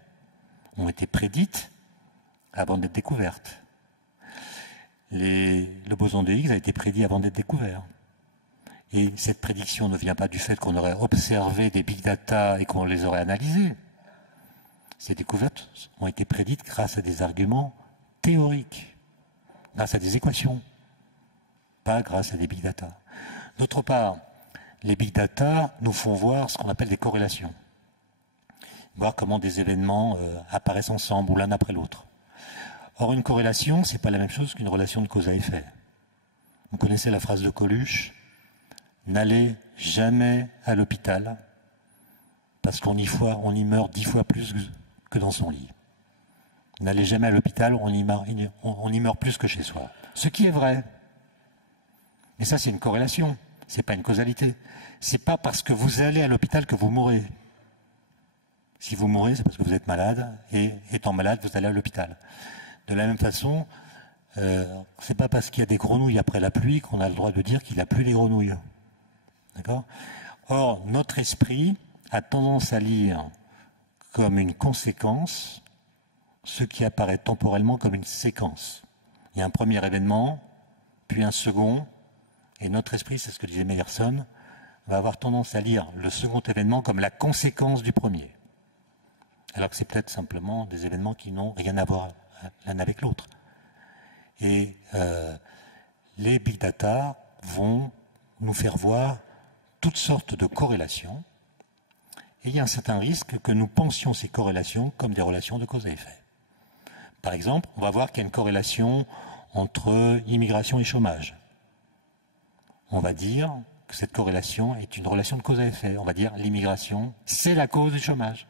ont été prédites avant d'être découvertes. Le boson de Higgs a été prédit avant d'être découvert. Et cette prédiction ne vient pas du fait qu'on aurait observé des big data et qu'on les aurait analysés. Ces découvertes ont été prédites grâce à des arguments théoriques, grâce à des équations, pas grâce à des big data. D'autre part, les big data nous font voir ce qu'on appelle des corrélations, voir comment des événements apparaissent ensemble ou l'un après l'autre. Or, une corrélation, ce n'est pas la même chose qu'une relation de cause à effet. Vous connaissez la phrase de Coluche, « N'allez jamais à l'hôpital parce qu'on y meurt 10 fois plus que dans son lit. N'allez jamais à l'hôpital, on y meurt plus que chez soi. » Ce qui est vrai. Mais ça, c'est une corrélation, ce n'est pas une causalité. Ce n'est pas parce que vous allez à l'hôpital que vous mourrez. Si vous mourrez, c'est parce que vous êtes malade, et étant malade, vous allez à l'hôpital. De la même façon, c'est pas parce qu'il y a des grenouilles après la pluie qu'on a le droit de dire qu'il n'a plus les grenouilles. D'accord ? Or, notre esprit a tendance à lire comme une conséquence ce qui apparaît temporellement comme une séquence. Il y a un premier événement, puis un second, et notre esprit, c'est ce que disait Meyerson, va avoir tendance à lire le second événement comme la conséquence du premier. Alors que c'est peut-être simplement des événements qui n'ont rien à voir l'un avec l'autre. Et les big data vont nous faire voir toutes sortes de corrélations, et il y a un certain risque que nous pensions ces corrélations comme des relations de cause à effet. Par exemple, on va voir qu'il y a une corrélation entre immigration et chômage. On va dire que cette corrélation est une relation de cause à effet. On va dire l'immigration, c'est la cause du chômage.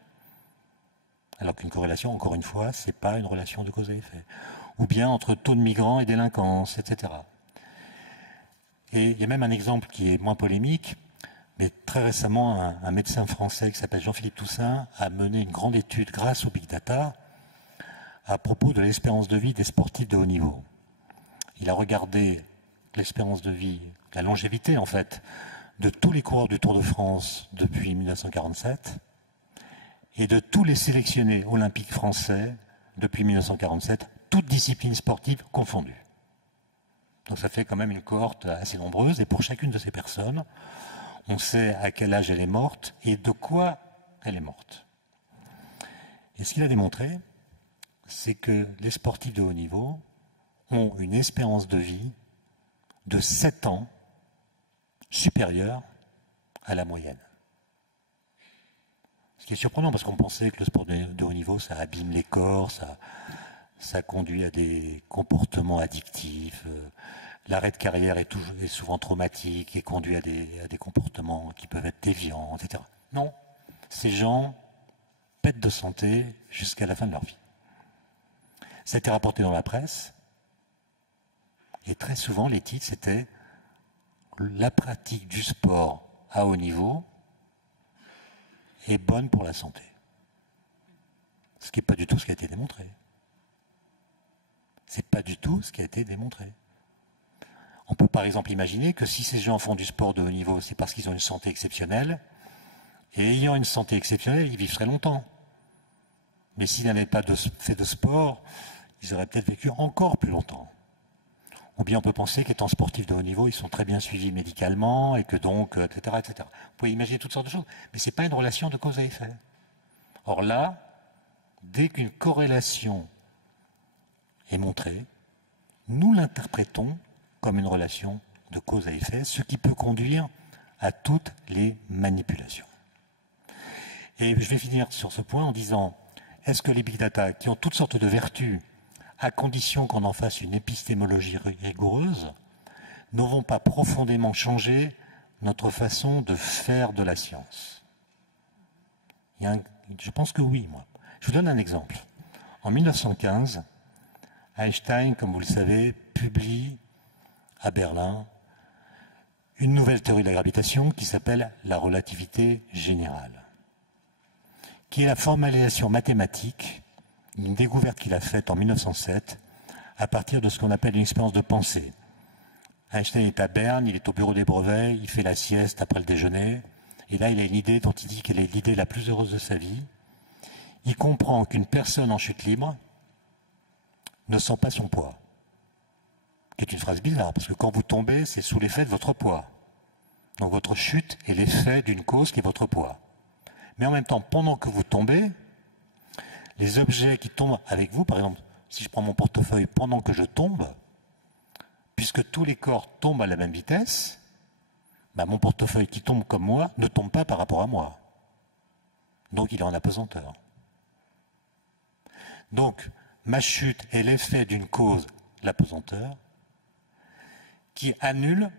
Alors qu'une corrélation, encore une fois, ce n'est pas une relation de cause à effet. Ou bien entre taux de migrants et délinquance, etc. Et il y a même un exemple qui est moins polémique, mais très récemment, un médecin français qui s'appelle Jean-Philippe Toussaint a mené une grande étude grâce au Big Data à propos de l'espérance de vie des sportifs de haut niveau. Il a regardé l'espérance de vie, la longévité en fait, de tous les coureurs du Tour de France depuis 1947 et de tous les sélectionnés olympiques français depuis 1947, toutes disciplines sportives confondues. Donc ça fait quand même une cohorte assez nombreuse, et pour chacune de ces personnes, on sait à quel âge elle est morte et de quoi elle est morte. Et ce qu'il a démontré, c'est que les sportifs de haut niveau ont une espérance de vie de 7 ans supérieure à la moyenne. Ce qui est surprenant parce qu'on pensait que le sport de haut niveau, ça abîme les corps, ça conduit à des comportements addictifs. L'arrêt de carrière est souvent traumatique et conduit à des comportements qui peuvent être déviants, etc. Non, ces gens pètent de santé jusqu'à la fin de leur vie. Ça a été rapporté dans la presse et très souvent les titres c'était « La pratique du sport à haut niveau est bonne pour la santé ». Ce qui n'est pas du tout ce qui a été démontré. C'est pas du tout ce qui a été démontré. On peut par exemple imaginer que si ces gens font du sport de haut niveau, c'est parce qu'ils ont une santé exceptionnelle, et ayant une santé exceptionnelle, ils vivent très longtemps. Mais s'ils n'avaient pas fait de sport, ils auraient peut-être vécu encore plus longtemps. Ou bien on peut penser qu'étant sportifs de haut niveau, ils sont très bien suivis médicalement, et que donc, etc., etc. Vous pouvez imaginer toutes sortes de choses, mais ce n'est pas une relation de cause à effet. Or là, dès qu'une corrélation est montrée, nous l'interprétons comme une relation de cause à effet, ce qui peut conduire à toutes les manipulations. Et je vais finir sur ce point en disant, est-ce que les big data, qui ont toutes sortes de vertus, à condition qu'on en fasse une épistémologie rigoureuse, ne vont pas profondément changer notre façon de faire de la science? Je pense que oui, moi. Je vous donne un exemple. En 1915, Einstein, comme vous le savez, publie à Berlin une nouvelle théorie de la gravitation qui s'appelle la relativité générale, qui est la formalisation mathématique d'une découverte qu'il a faite en 1907 à partir de ce qu'on appelle une expérience de pensée. Einstein est à Berne, il est au bureau des brevets, il fait la sieste après le déjeuner, et là il a une idée dont il dit qu'elle est l'idée la plus heureuse de sa vie. Il comprend qu'une personne en chute libre ne sent pas son poids. Qui est une phrase bizarre, parce que quand vous tombez, c'est sous l'effet de votre poids. Donc votre chute est l'effet d'une cause qui est votre poids. Mais en même temps, pendant que vous tombez, les objets qui tombent avec vous, par exemple, si je prends mon portefeuille pendant que je tombe, puisque tous les corps tombent à la même vitesse, ben mon portefeuille qui tombe comme moi ne tombe pas par rapport à moi. Donc il est en apesanteur. Donc ma chute est l'effet d'une cause, l'apesanteur, qui annule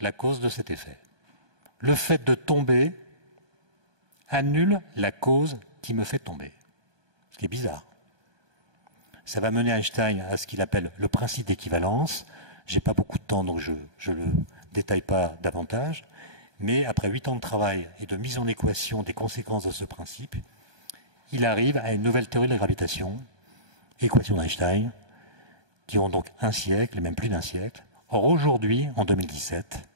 la cause de cet effet. Le fait de tomber annule la cause qui me fait tomber. Ce qui est bizarre. Ça va mener Einstein à ce qu'il appelle le principe d'équivalence. Je n'ai pas beaucoup de temps, donc je ne le détaille pas davantage. Mais après 8 ans de travail et de mise en équation des conséquences de ce principe, il arrive à une nouvelle théorie de la gravitation, équation d'Einstein, qui ont donc un siècle, et même plus d'un siècle. Or aujourd'hui, en 2017,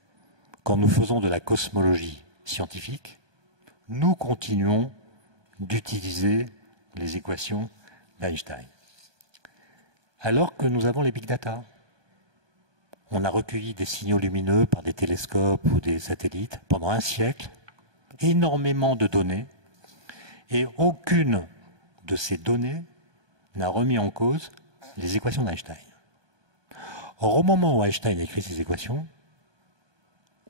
quand nous faisons de la cosmologie scientifique, nous continuons d'utiliser les équations d'Einstein. Alors que nous avons les big data. On a recueilli des signaux lumineux par des télescopes ou des satellites pendant un siècle, énormément de données, et aucune de ces données n'a remis en cause les équations d'Einstein. Or, au moment où Einstein a écrit ces équations,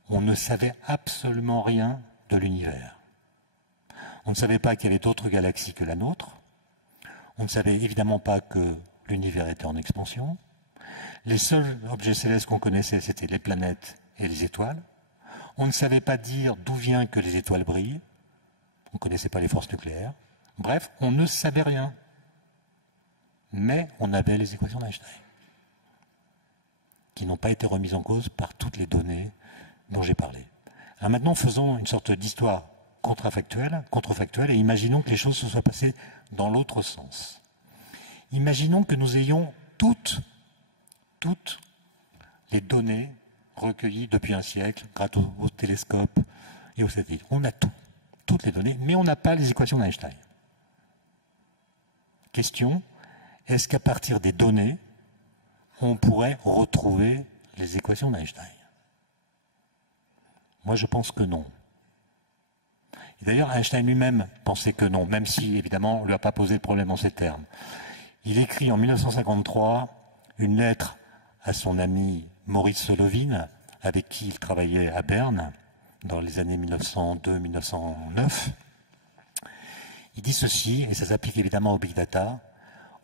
on ne savait absolument rien de l'univers. On ne savait pas qu'il y avait d'autres galaxies que la nôtre. On ne savait évidemment pas que l'univers était en expansion. Les seuls objets célestes qu'on connaissait, c'était les planètes et les étoiles. On ne savait pas dire d'où vient que les étoiles brillent. On ne connaissait pas les forces nucléaires. Bref, on ne savait rien. Mais on avait les équations d'Einstein, qui n'ont pas été remises en cause par toutes les données dont j'ai parlé. Alors maintenant, faisons une sorte d'histoire contrefactuelle, et imaginons que les choses se soient passées dans l'autre sens. Imaginons que nous ayons toutes les données recueillies depuis un siècle grâce au télescope et aux satellites. On a toutes les données, mais on n'a pas les équations d'Einstein. Question, est-ce qu'à partir des données, on pourrait retrouver les équations d'Einstein? Moi, je pense que non. Et d'ailleurs, Einstein lui-même pensait que non, même si, évidemment, on ne lui a pas posé le problème en ces termes. Il écrit en 1953 une lettre à son ami Maurice Solovine, avec qui il travaillait à Berne dans les années 1902-1909. Il dit ceci, et ça s'applique évidemment au big data: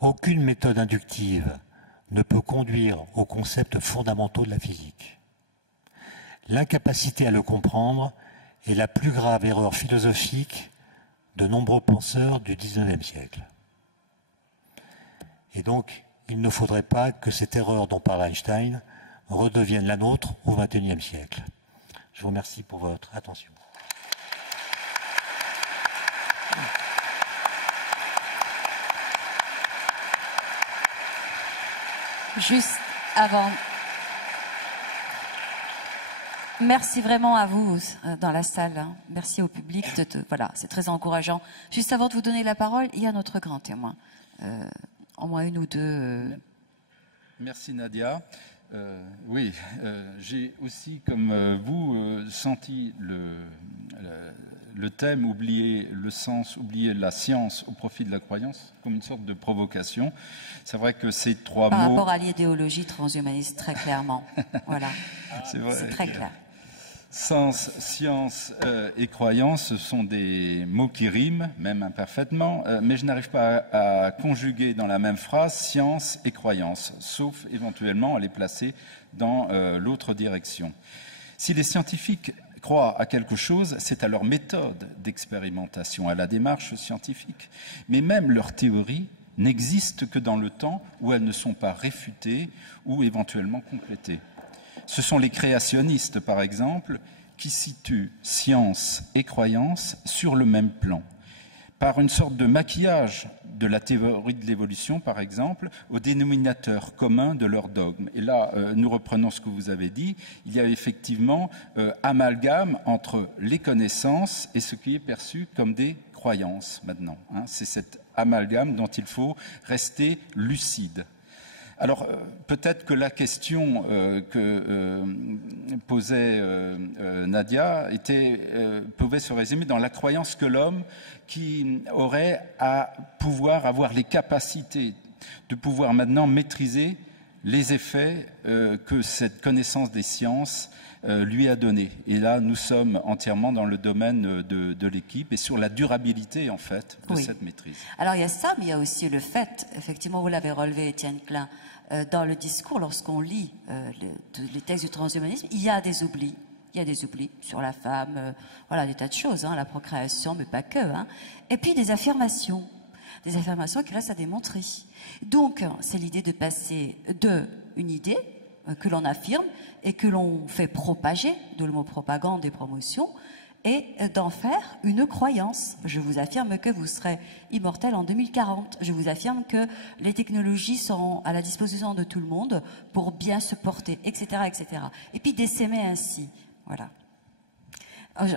aucune méthode inductive ne peut conduire aux concepts fondamentaux de la physique. L'incapacité à le comprendre est la plus grave erreur philosophique de nombreux penseurs du XIXe siècle. Et donc, il ne faudrait pas que cette erreur dont parle Einstein redevienne la nôtre au XXIe siècle. Je vous remercie pour votre attention. Juste avant. Merci vraiment à vous dans la salle. Merci au public. Voilà, c'est très encourageant. Juste avant de vous donner la parole, il y a notre grand témoin. Au moins une ou deux. Merci Nadia. Oui, j'ai aussi, comme vous, senti le thème oublier le sens, oublier la science au profit de la croyance comme une sorte de provocation. C'est vrai que ces trois mots... Par rapport à l'idéologie transhumaniste, très clairement. Voilà, c'est très clair. Sens, science et croyance, ce sont des mots qui riment, même imparfaitement, mais je n'arrive pas à conjuguer dans la même phrase science et croyance, sauf éventuellement à les placer dans l'autre direction. Si les scientifiques croient à quelque chose, c'est à leur méthode d'expérimentation, à la démarche scientifique. Mais même leurs théories n'existent que dans le temps où elles ne sont pas réfutées ou éventuellement complétées. Ce sont les créationnistes, par exemple, qui situent science et croyance sur le même plan, par une sorte de maquillage de la théorie de l'évolution, par exemple, au dénominateur commun de leur dogme. Et là, nous reprenons ce que vous avez dit, il y a effectivement amalgame entre les connaissances et ce qui est perçu comme des croyances maintenant. Hein. C'est cet amalgame dont il faut rester lucide. Alors, peut-être que la question que posait Nadia pouvait se résumer dans la croyance que l'homme qui aurait à pouvoir avoir les capacités de pouvoir maintenant maîtriser les effets que cette connaissance des sciences lui a donné. Et là, nous sommes entièrement dans le domaine de l'équipe et sur la durabilité, en fait, de cette maîtrise. Alors, il y a ça, mais il y a aussi le fait, effectivement, vous l'avez relevé, Étienne Klein, dans le discours, lorsqu'on lit les textes du transhumanisme, il y a des oublis. Il y a des oublis sur la femme, voilà, des tas de choses, hein, la procréation, mais pas que. Hein. Et puis des affirmations qui restent à démontrer. Donc, c'est l'idée de passer une idée que l'on affirme et que l'on fait propager, d'où le mot propagande et promotion, et d'en faire une croyance. Je vous affirme que vous serez immortel en 2040. Je vous affirme que les technologies seront à la disposition de tout le monde pour bien se porter, etc., etc. Et puis d'essaimer ainsi. Voilà.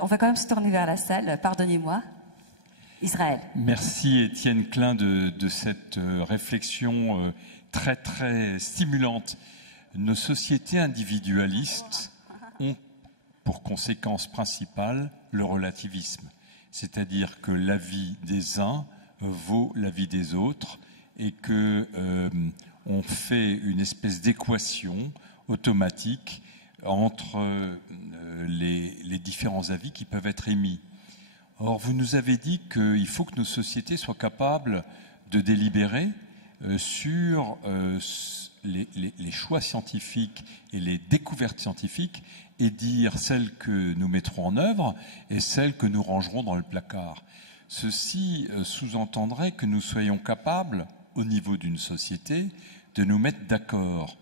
On va quand même se tourner vers la salle. Pardonnez-moi. Israël. Merci Étienne Klein de cette réflexion très très stimulante. Nos sociétés individualistes ont pour conséquence principale le relativisme, c'est-à-dire que la vie des uns vaut la vie des autres et que on fait une espèce d'équation automatique entre les différents avis qui peuvent être émis. Or, vous nous avez dit qu'il faut que nos sociétés soient capables de délibérer sur les choix scientifiques et les découvertes scientifiques et dire celles que nous mettrons en œuvre et celles que nous rangerons dans le placard. Ceci sous-entendrait que nous soyons capables, au niveau d'une société, de nous mettre d'accord.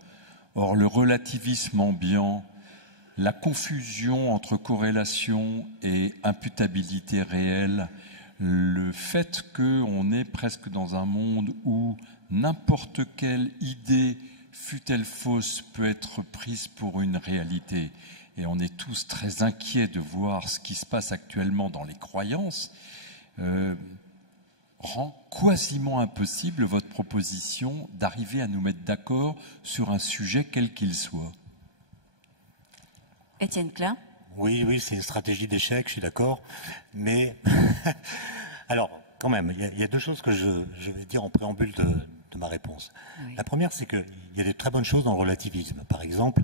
Or, le relativisme ambiant, la confusion entre corrélation et imputabilité réelle, le fait qu'on est presque dans un monde où n'importe quelle idée, fût-elle fausse, peut être prise pour une réalité, et on est tous très inquiets de voir ce qui se passe actuellement dans les croyances, rend quasiment impossible votre proposition d'arriver à nous mettre d'accord sur un sujet quel qu'il soit. Étienne Klein. Oui, c'est une stratégie d'échec, je suis d'accord. Mais, alors, quand même, il y a deux choses que je vais dire en préambule ma réponse. Oui. La première, c'est qu'il y a de très bonnes choses dans le relativisme. Par exemple,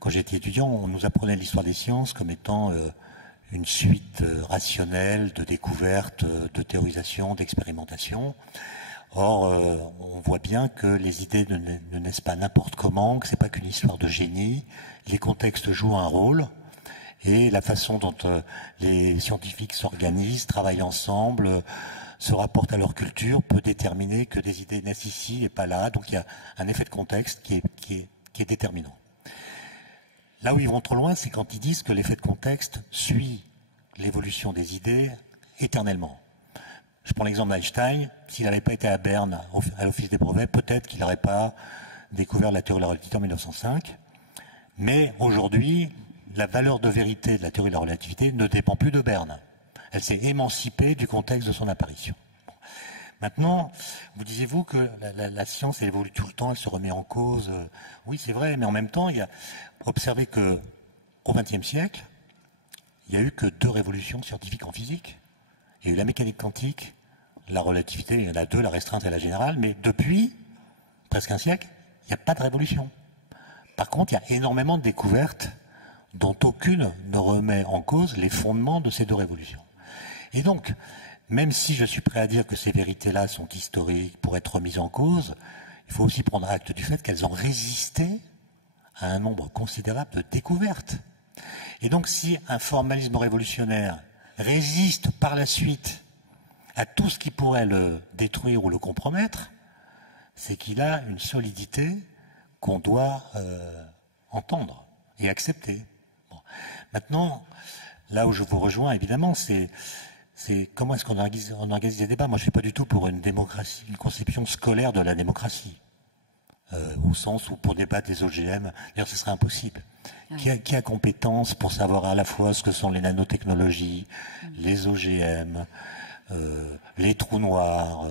quand j'étais étudiant, on nous apprenait l'histoire des sciences comme étant une suite rationnelle de découvertes, de théorisation, d'expérimentation. Or, on voit bien que les idées ne naissent pas n'importe comment, que c'est pas qu'une histoire de génie. Les contextes jouent un rôle, et la façon dont les scientifiques s'organisent, travaillent ensemble, se rapportent à leur culture, peut déterminer que des idées naissent ici et pas là. Donc il y a un effet de contexte qui est déterminant. Là où ils vont trop loin, c'est quand ils disent que l'effet de contexte suit l'évolution des idées éternellement. Je prends l'exemple d'Einstein. S'il n'avait pas été à Berne, à l'Office des brevets, peut-être qu'il n'aurait pas découvert la théorie de la relativité en 1905. Mais aujourd'hui, la valeur de vérité de la théorie de la relativité ne dépend plus de Berne. Elle s'est émancipée du contexte de son apparition. Maintenant, vous disiez-vous que la science, elle évolue tout le temps, elle se remet en cause. Oui, c'est vrai, mais en même temps, il y a observé qu'au XXe siècle, il n'y a eu que 2 révolutions scientifiques en physique. Il y a eu la mécanique quantique, la relativité, il y en a 2, la restreinte et la générale, mais depuis presque un siècle, il n'y a pas de révolution. Par contre, il y a énormément de découvertes dont aucune ne remet en cause les fondements de ces 2 révolutions. Et donc, même si je suis prêt à dire que ces vérités-là sont historiques pour être remises en cause, il faut aussi prendre acte du fait qu'elles ont résisté à un nombre considérable de découvertes. Et donc, si un formalisme révolutionnaire résiste par la suite à tout ce qui pourrait le détruire ou le compromettre, c'est qu'il a une solidité qu'on doit entendre et accepter. Bon. Maintenant, là où je vous rejoins, évidemment, c'est comment est-ce qu'on organise des débats. Moi, je ne suis pas du tout pour une démocratie, une conception scolaire de la démocratie, au sens où pour débattre des OGM, d'ailleurs, ce serait impossible. Qui a compétence pour savoir à la fois ce que sont les nanotechnologies, les OGM, les trous noirs,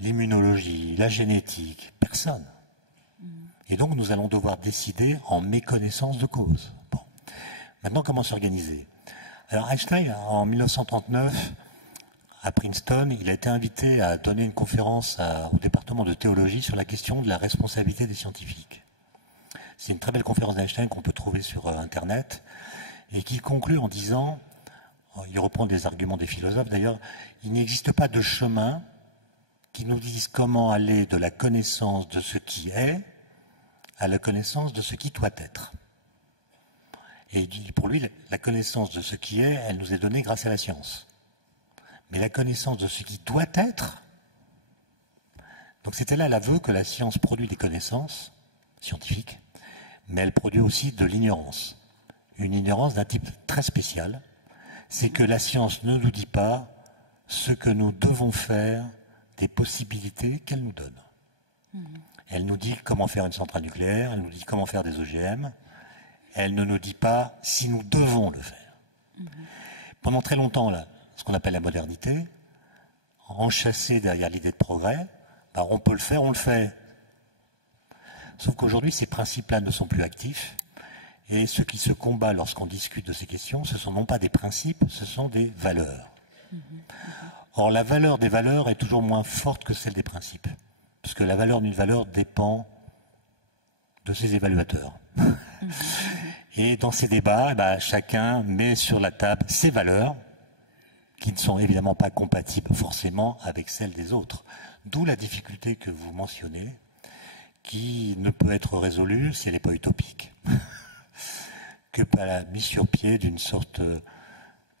l'immunologie, la génétique? Personne. Et donc nous allons devoir décider en méconnaissance de cause. Bon. Maintenant, comment s'organiser? Alors Einstein, en 1939, à Princeton, il a été invité à donner une conférence au département de théologie sur la question de la responsabilité des scientifiques. C'est une très belle conférence d'Einstein qu'on peut trouver sur Internet et qui conclut en disant, il reprend des arguments des philosophes d'ailleurs, il n'existe pas de chemin qui nous dise comment aller de la connaissance de ce qui est à la connaissance de ce qui doit être. Et il dit, pour lui, la connaissance de ce qui est, elle nous est donnée grâce à la science. Mais la connaissance de ce qui doit être, donc c'était là l'aveu que la science produit des connaissances scientifiques, mais elle produit aussi de l'ignorance. Une ignorance d'un type très spécial, c'est que la science ne nous dit pas ce que nous devons faire des possibilités qu'elle nous donne. Elle nous dit comment faire une centrale nucléaire, elle nous dit comment faire des OGM, elle ne nous dit pas si nous devons le faire. Pendant très longtemps, là, ce qu'on appelle la modernité, enchâssée derrière l'idée de progrès, ben on peut le faire, on le fait. Sauf qu'aujourd'hui, ces principes-là ne sont plus actifs, et ce qui se combat lorsqu'on discute de ces questions, ce sont non pas des principes, ce sont des valeurs. Or, la valeur des valeurs est toujours moins forte que celle des principes, parce que la valeur d'une valeur dépend de ses évaluateurs. Et dans ces débats, ben, chacun met sur la table ses valeurs, qui ne sont évidemment pas compatibles forcément avec celles des autres. D'où la difficulté que vous mentionnez, qui ne peut être résolue, si elle n'est pas utopique, que par la mise sur pied d'une sorte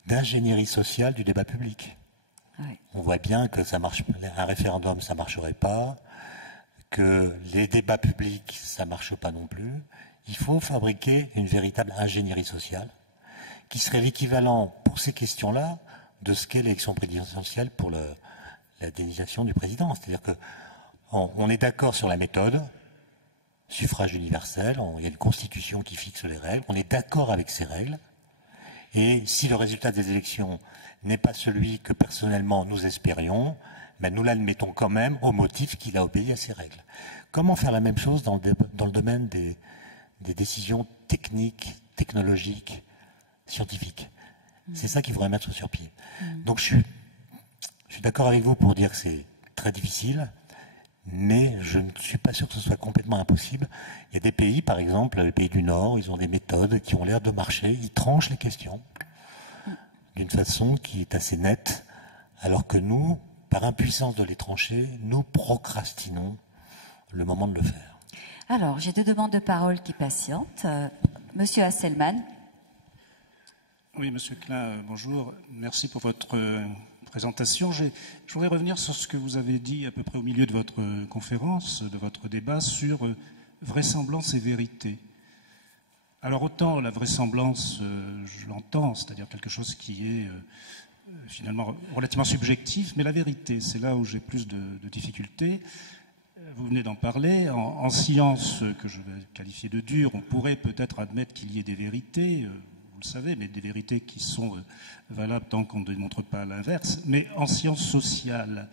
d'ingénierie sociale du débat public. Oui. On voit bien que ça marche, un référendum, ça ne marcherait pas, que les débats publics, ça ne marche pas non plus. Il faut fabriquer une véritable ingénierie sociale qui serait l'équivalent pour ces questions-là de ce qu'est l'élection présidentielle pour la désignation du président. C'est-à-dire qu'on est d'accord sur la méthode, suffrage universel, il y a une constitution qui fixe les règles, on est d'accord avec ces règles, et si le résultat des élections n'est pas celui que personnellement nous espérions, ben nous l'admettons quand même au motif qu'il a obéi à ces règles. Comment faire la même chose dans le domaine des décisions techniques, technologiques, scientifiques? C'est ça qu'il faudrait mettre sur pied. Donc je suis d'accord avec vous pour dire que c'est très difficile, mais je ne suis pas sûr que ce soit complètement impossible. Il y a des pays, par exemple, les pays du Nord, ils ont des méthodes qui ont l'air de marcher, ils tranchent les questions d'une façon qui est assez nette, alors que nous, par impuissance de les trancher, nous procrastinons le moment de le faire. Alors, j'ai 2 demandes de parole qui patientent. Monsieur Hasselmann. Oui, Monsieur Klein, bonjour. Merci pour votre présentation. Je voudrais revenir sur ce que vous avez dit à peu près au milieu de votre conférence, de votre débat, sur vraisemblance et vérité. Alors autant la vraisemblance, je l'entends, c'est-à-dire quelque chose qui est finalement relativement subjectif, mais la vérité, c'est là où j'ai plus de difficultés. Vous venez d'en parler. En science, que je vais qualifier de dure, on pourrait peut-être admettre qu'il y ait des vérités, vous le savez, mais des vérités qui sont valables tant qu'on ne démontre pas l'inverse. Mais en sciences sociales,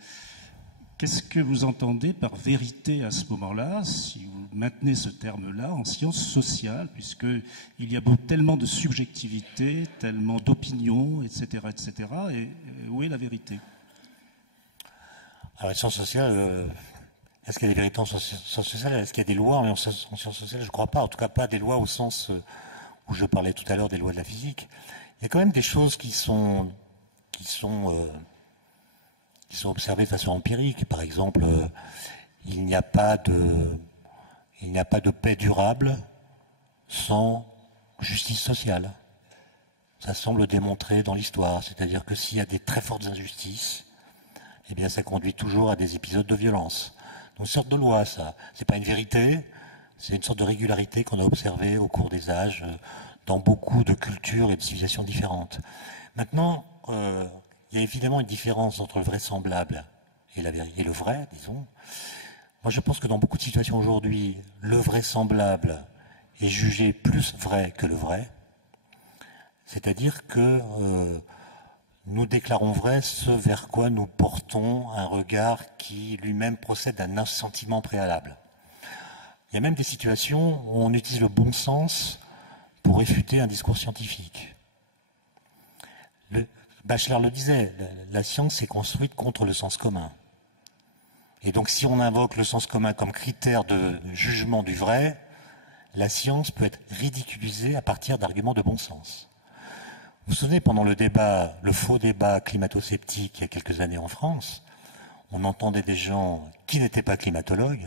qu'est-ce que vous entendez par vérité à ce moment-là, si vous maintenez ce terme-là, en sciences sociales, puisqu'il y a tellement de subjectivité, tellement d'opinions, etc., etc., et où est la vérité? Alors, les sciences sociales, est-ce qu'il y a des vérités en sciences sociales? Est-ce qu'il y a des lois en sciences sociales? Je ne crois pas, en tout cas pas des lois au sens où je parlais tout à l'heure des lois de la physique. Il y a quand même des choses qui sont observées de façon empirique. Par exemple, il n'y a pas de paix durable sans justice sociale. Ça semble démontré dans l'histoire. C'est-à-dire que s'il y a des très fortes injustices, eh bien ça conduit toujours à des épisodes de violence. Donc, une sorte de loi, ça. C'est pas une vérité, c'est une sorte de régularité qu'on a observée au cours des âges dans beaucoup de cultures et de civilisations différentes. Maintenant, il y a évidemment une différence entre le vraisemblable et le vrai, disons. Moi, je pense que dans beaucoup de situations aujourd'hui, le vraisemblable est jugé plus vrai que le vrai. C'est-à-dire que nous déclarons vrai ce vers quoi nous portons un regard qui lui-même procède d'un assentiment préalable. Il y a même des situations où on utilise le bon sens pour réfuter un discours scientifique. Bachelard le disait, la science est construite contre le sens commun. Et donc si on invoque le sens commun comme critère de jugement du vrai, la science peut être ridiculisée à partir d'arguments de bon sens. Vous vous souvenez, pendant le faux débat climato-sceptique il y a quelques années en France, on entendait des gens qui n'étaient pas climatologues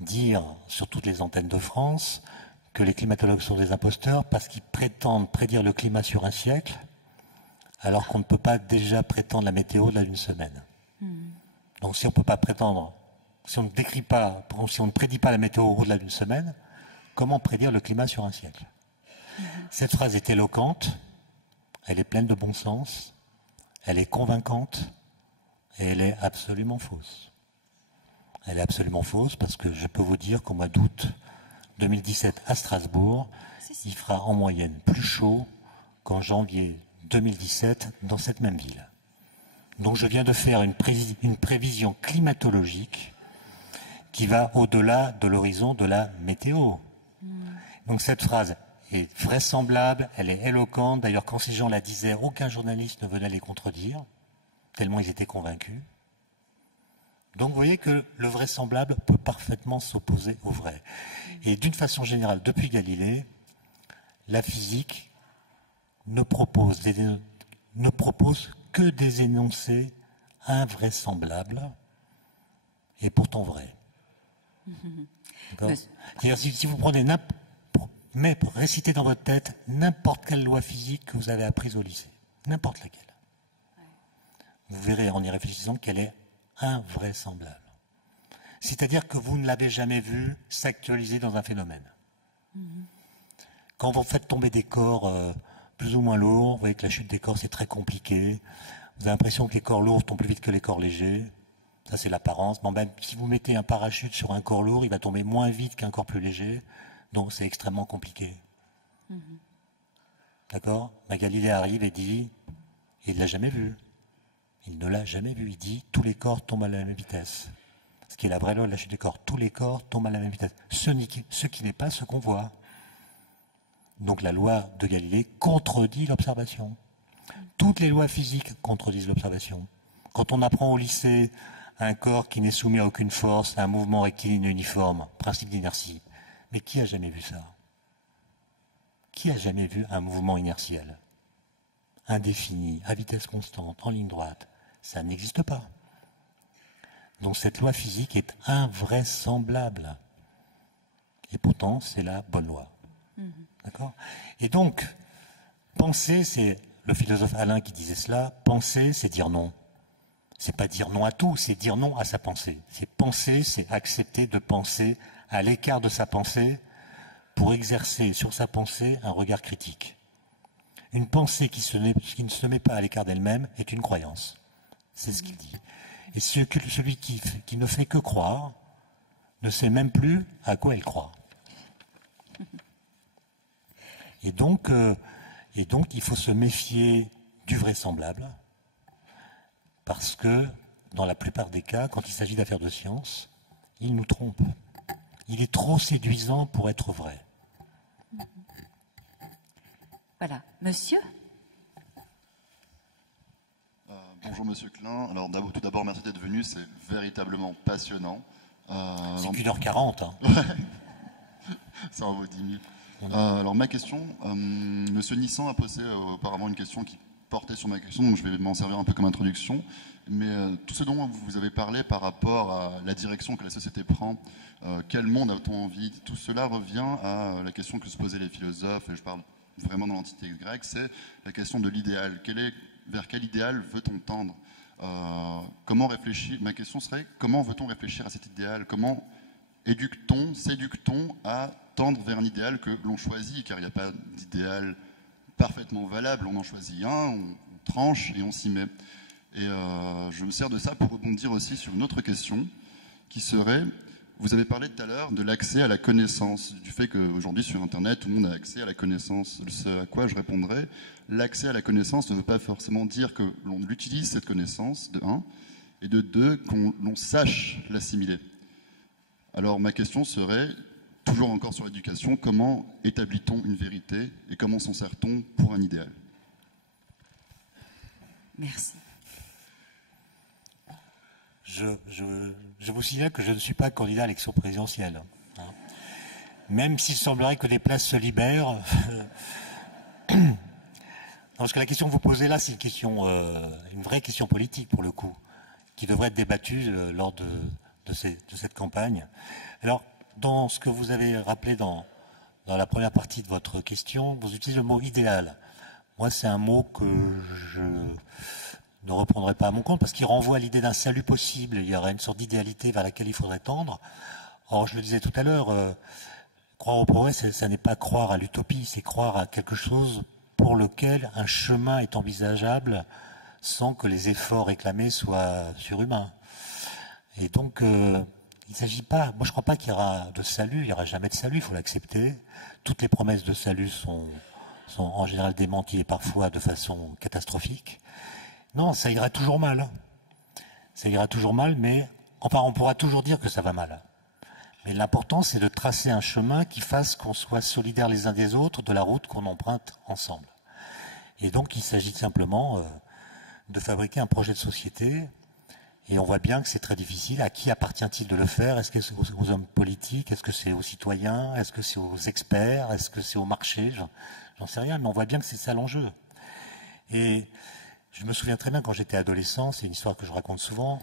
dire sur toutes les antennes de France que les climatologues sont des imposteurs parce qu'ils prétendent prédire le climat sur un siècle alors qu'on ne peut pas déjà prétendre la météo au-delà d'une semaine. Donc si on ne peut pas prétendre, si on ne décrit pas, si on ne prédit pas la météo au-delà d'une semaine, comment prédire le climat sur un siècle? Cette phrase est éloquente, elle est pleine de bon sens, elle est convaincante et elle est absolument fausse. Elle est absolument fausse parce que je peux vous dire qu'au mois d'août 2017 à Strasbourg, il fera en moyenne plus chaud qu'en janvier 2017 dans cette même ville. Donc je viens de faire une prévision climatologique qui va au-delà de l'horizon de la météo. Donc cette phrase est vraisemblable, elle est éloquente. D'ailleurs, quand ces gens la disaient, aucun journaliste ne venait les contredire, tellement ils étaient convaincus. Donc vous voyez que le vraisemblable peut parfaitement s'opposer au vrai. Et d'une façon générale, depuis Galilée, la physique ne propose que des énoncés invraisemblables et pourtant vrais. C'est-à-dire, si vous prenez récitez dans votre tête n'importe quelle loi physique que vous avez apprise au lycée, n'importe laquelle, vous verrez en y réfléchissant qu'elle est invraisemblable. C'est-à-dire que vous ne l'avez jamais vue s'actualiser dans un phénomène. Quand vous faites tomber des corps plus ou moins lourds, vous voyez que la chute des corps c'est très compliqué, vous avez l'impression que les corps lourds tombent plus vite que les corps légers, ça c'est l'apparence. Bon, ben, si vous mettez un parachute sur un corps lourd, il va tomber moins vite qu'un corps plus léger, donc c'est extrêmement compliqué. D'accord? Galilée arrive et dit, il ne l'a jamais vu. Il ne l'a jamais vu. Il dit, tous les corps tombent à la même vitesse. Ce qui est la vraie loi de la chute des corps. Tous les corps tombent à la même vitesse. Ce qui n'est pas ce qu'on voit. Donc la loi de Galilée contredit l'observation. Toutes les lois physiques contredisent l'observation. Quand on apprend au lycée un corps qui n'est soumis à aucune force, à un mouvement rectiligne uniforme, principe d'inertie. Mais qui a jamais vu ça? Qui a jamais vu un mouvement inertiel, indéfini, à vitesse constante, en ligne droite? Ça n'existe pas. Donc cette loi physique est invraisemblable. Et pourtant, c'est la bonne loi. D'accord? Et donc, penser, c'est le philosophe Alain qui disait cela, penser, c'est dire non. C'est pas dire non à tout, c'est dire non à sa pensée. C'est penser, c'est accepter de penser à l'écart de sa pensée pour exercer sur sa pensée un regard critique. Une pensée qui ne se met pas à l'écart d'elle-même est une croyance. C'est ce qu'il dit. Et celui qui ne fait que croire ne sait même plus à quoi elle croit. Et donc, il faut se méfier du vraisemblable, parce que, dans la plupart des cas, quand il s'agit d'affaires de science, il nous trompe. Il est trop séduisant pour être vrai. Voilà. Monsieur? Bonjour Monsieur Klein. Alors tout d'abord, merci d'être venu, c'est véritablement passionnant. C'est qu'1h40. Hein. Ça en vaut 10 000. Alors ma question, Monsieur Nissan a posé auparavant une question qui portait sur ma question, donc je vais m'en servir un peu comme introduction. Mais tout ce dont vous avez parlé par rapport à la direction que la société prend, quel monde a-t-on envie, tout cela revient à la question que se posaient les philosophes, et je parle vraiment dans l'Antiquité grecque, c'est la question de l'idéal. Vers quel idéal veut-on tendre? Comment réfléchir? Ma question serait, comment veut-on réfléchir à cet idéal? Comment éduque-t-on, s'éduque-t-on à tendre vers un idéal que l'on choisit? Car il n'y a pas d'idéal parfaitement valable, on en choisit un, on tranche et on s'y met. Et je me sers de ça pour rebondir aussi sur une autre question, qui serait, vous avez parlé tout à l'heure de l'accès à la connaissance, du fait qu'aujourd'hui sur Internet, tout le monde a accès à la connaissance. Ce à quoi je répondrais, l'accès à la connaissance ne veut pas forcément dire que l'on utilise cette connaissance, de 1, et de 2, qu'on sache l'assimiler. Alors ma question serait, toujours encore sur l'éducation, comment établit-on une vérité et comment s'en sert-on pour un idéal? Merci. Je vous signale que je ne suis pas candidat à l'élection présidentielle. Hein. Même s'il semblerait que des places se libèrent. Parce que la question que vous posez là, c'est une vraie question politique pour le coup, qui devrait être débattue lors de cette campagne. Alors, dans ce que vous avez rappelé dans la première partie de votre question, vous utilisez le mot idéal. Moi, c'est un mot que je ne reprendrai pas à mon compte parce qu'il renvoie à l'idée d'un salut possible. Il y aurait une sorte d'idéalité vers laquelle il faudrait tendre. Or, je le disais tout à l'heure, croire au progrès, ça n'est pas croire à l'utopie, c'est croire à quelque chose pour lequel un chemin est envisageable sans que les efforts réclamés soient surhumains. Et donc, il ne s'agit pas... Moi, je ne crois pas qu'il y aura de salut, il n'y aura jamais de salut, il faut l'accepter. Toutes les promesses de salut sont en général démenties et parfois de façon catastrophique. Non, ça ira toujours mal. Ça ira toujours mal, mais... Enfin, on pourra toujours dire que ça va mal. Mais l'important, c'est de tracer un chemin qui fasse qu'on soit solidaires les uns des autres de la route qu'on emprunte ensemble. Et donc, il s'agit simplement de fabriquer un projet de société. Et on voit bien que c'est très difficile. À qui appartient-il de le faire? Est-ce que c'est aux hommes politiques? Est-ce que c'est aux citoyens? Est-ce que c'est aux experts? Est-ce que c'est au marché? J'en sais rien, mais on voit bien que c'est ça l'enjeu. Et je me souviens très bien quand j'étais adolescent, c'est une histoire que je raconte souvent,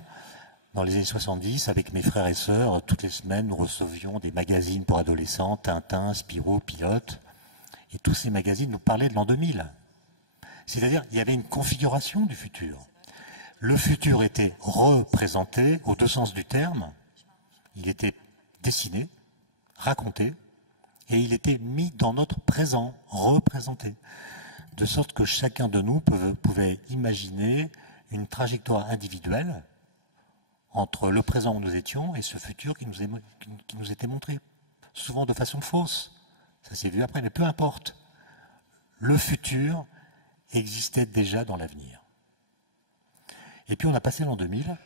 dans les années 70, avec mes frères et sœurs, toutes les semaines, nous recevions des magazines pour adolescents, Tintin, Spirou, Pilote, et tous ces magazines nous parlaient de l'an 2000. C'est-à-dire, il y avait une configuration du futur. Le futur était représenté, aux deux sens du terme, il était dessiné, raconté, et il était mis dans notre présent, représenté. De sorte que chacun de nous pouvait imaginer une trajectoire individuelle entre le présent où nous étions et ce futur qui nous était montré, souvent de façon fausse. Ça s'est vu après, mais peu importe. Le futur existait déjà dans l'avenir. Et puis on a passé l'an 2000,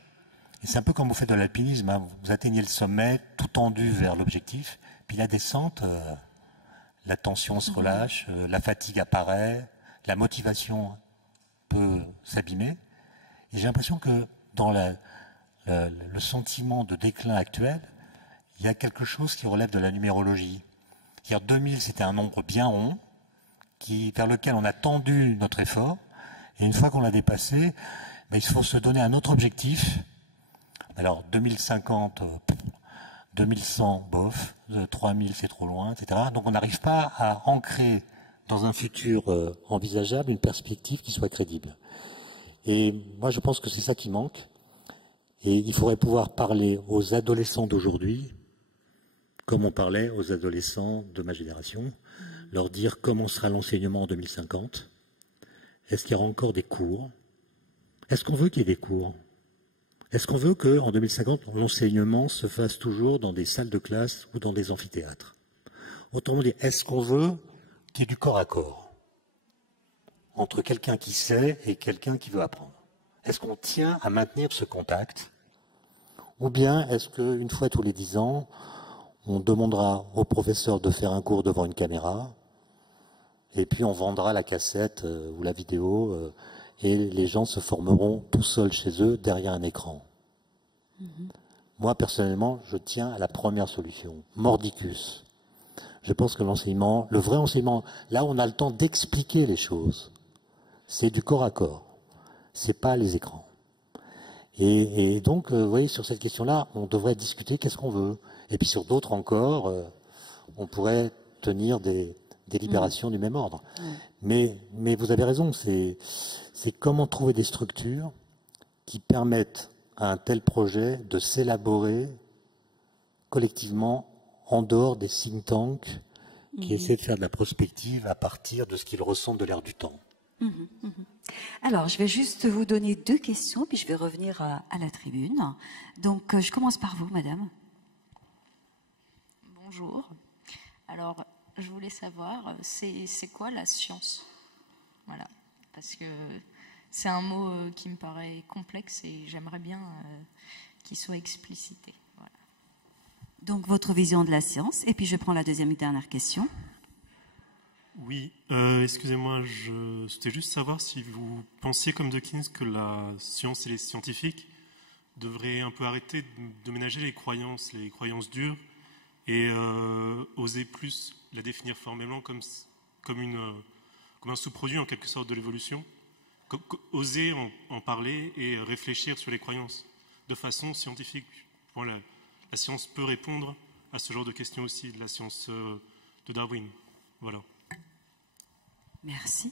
et c'est un peu comme vous faites de l'alpinisme, hein. Vous atteignez le sommet, tout tendu vers l'objectif, puis la descente, la tension se relâche, la fatigue apparaît, la motivation peut s'abîmer. Et j'ai l'impression que dans le sentiment de déclin actuel, il y a quelque chose qui relève de la numérologie. C'est-à-dire 2000, c'était un nombre bien rond, vers lequel on a tendu notre effort, et une fois qu'on l'a dépassé, ben, il faut se donner un autre objectif. Alors 2050, 2100, bof, 3000 c'est trop loin, etc. Donc on n'arrive pas à ancrer dans un futur envisageable une perspective qui soit crédible. Et moi je pense que c'est ça qui manque. Et il faudrait pouvoir parler aux adolescents d'aujourd'hui, comme on parlait aux adolescents de ma génération, leur dire comment sera l'enseignement en 2050. Est-ce qu'il y aura encore des cours? Est-ce qu'on veut qu'il y ait des cours? Est-ce qu'on veut qu'en 2050, l'enseignement se fasse toujours dans des salles de classe ou dans des amphithéâtres? Autrement dit, est-ce qu'on veut qu'il y ait du corps à corps entre quelqu'un qui sait et quelqu'un qui veut apprendre? Est-ce qu'on tient à maintenir ce contact? Ou bien est-ce qu'une fois tous les 10 ans, on demandera au professeur de faire un cours devant une caméra et puis on vendra la cassette ou la vidéo et les gens se formeront tout seuls chez eux derrière un écran? Moi, personnellement, je tiens à la première solution, mordicus. Je pense que l'enseignement, le vrai enseignement, là où on a le temps d'expliquer les choses, c'est du corps à corps. C'est pas les écrans. Et donc, vous voyez, sur cette question-là, on devrait discuter qu'est-ce qu'on veut. Et puis sur d'autres encore, on pourrait tenir des délibérations du même ordre. Mais vous avez raison, c'est comment trouver des structures qui permettent à un tel projet de s'élaborer collectivement en dehors des think tanks qui essaient de faire de la prospective à partir de ce qu'ils ressentent de l'air du temps. Alors, je vais juste vous donner 2 questions, puis je vais revenir à la tribune. Donc, je commence par vous, madame. Bonjour. Alors, je voulais savoir, c'est quoi la science? Voilà, parce que c'est un mot qui me paraît complexe et j'aimerais bien qu'il soit explicité. Voilà. Donc, votre vision de la science, et puis je prends la deuxième et dernière question. Oui, excusez-moi, c'était juste savoir si vous pensiez comme Dawkins que la science et les scientifiques devraient un peu arrêter de ménager les croyances dures, et oser plus la définir formellement comme un sous-produit en quelque sorte de l'évolution, oser en parler et réfléchir sur les croyances de façon scientifique. Bon, la science peut répondre à ce genre de questions aussi, la science de Darwin. Voilà. Merci.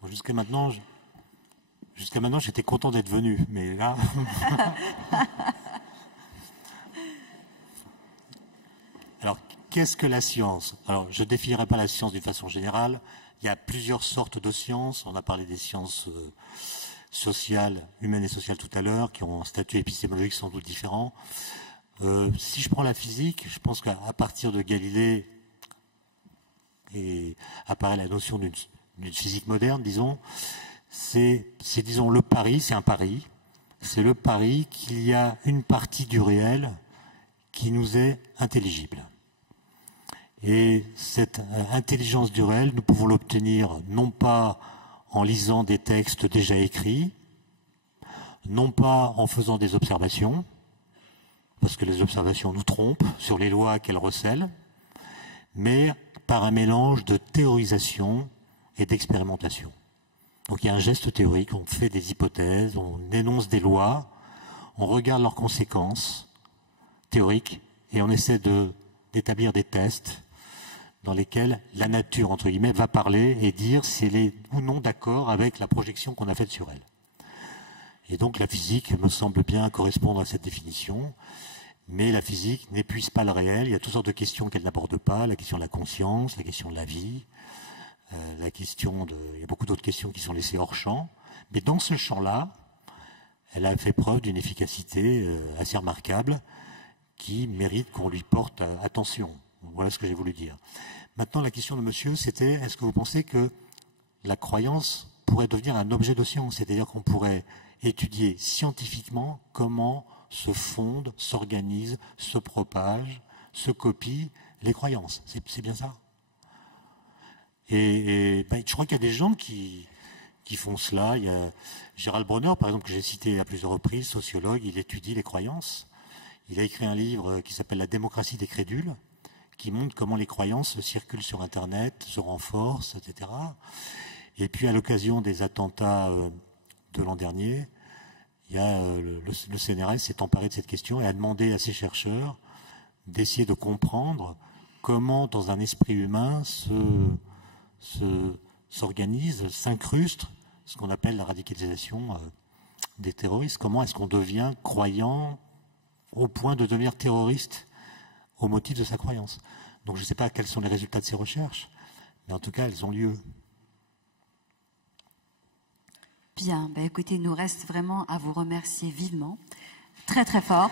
Bon, jusqu'à maintenant, j'étais content d'être venu, mais là... Alors, qu'est-ce que la science? Alors, je ne définirai pas la science d'une façon générale. Il y a plusieurs sortes de sciences. On a parlé des sciences sociales, humaines et sociales tout à l'heure, qui ont un statut épistémologique sans doute différent. Si je prends la physique, je pense qu'à partir de Galilée apparaît la notion d'une physique moderne, disons. C'est disons, le pari, c'est un pari. C'est le pari qu'il y a une partie du réel qui nous est intelligible. Et cette intelligence du réel, nous pouvons l'obtenir non pas en lisant des textes déjà écrits, non pas en faisant des observations, parce que les observations nous trompent sur les lois qu'elles recèlent, mais par un mélange de théorisation et d'expérimentation. Donc il y a un geste théorique, on fait des hypothèses, on énonce des lois, on regarde leurs conséquences théoriques et on essaie d'établir des tests dans lesquels la nature, entre guillemets, va parler et dire si elle est ou non d'accord avec la projection qu'on a faite sur elle. Et donc la physique me semble bien correspondre à cette définition, mais la physique n'épuise pas le réel, il y a toutes sortes de questions qu'elle n'aborde pas, la question de la conscience, la question de la vie, il y a beaucoup d'autres questions qui sont laissées hors champ, mais dans ce champ-là, elle a fait preuve d'une efficacité assez remarquable qui mérite qu'on lui porte attention. Voilà ce que j'ai voulu dire. Maintenant, la question de monsieur, c'était, est-ce que vous pensez que la croyance pourrait devenir un objet de science? C'est-à-dire qu'on pourrait étudier scientifiquement comment se fondent, s'organisent, se propagent, se copient les croyances. C'est bien ça. Et je crois qu'il y a des gens qui qui font cela. Il y a Gérald Bronner, par exemple, que j'ai cité à plusieurs reprises, sociologue, il étudie les croyances. Il a écrit un livre qui s'appelle La démocratie des crédules, qui montre comment les croyances circulent sur Internet, se renforcent, etc. Et puis, à l'occasion des attentats de l'an dernier, il y a, le CNRS s'est emparé de cette question et a demandé à ses chercheurs d'essayer de comprendre comment, dans un esprit humain, s'organise, s'incruste ce qu'on appelle la radicalisation des terroristes. Comment est-ce qu'on devient croyant au point de devenir terroriste au motif de sa croyance? Donc je ne sais pas quels sont les résultats de ces recherches, mais en tout cas, elles ont lieu. Bien, écoutez, il nous reste vraiment à vous remercier vivement, très très fort.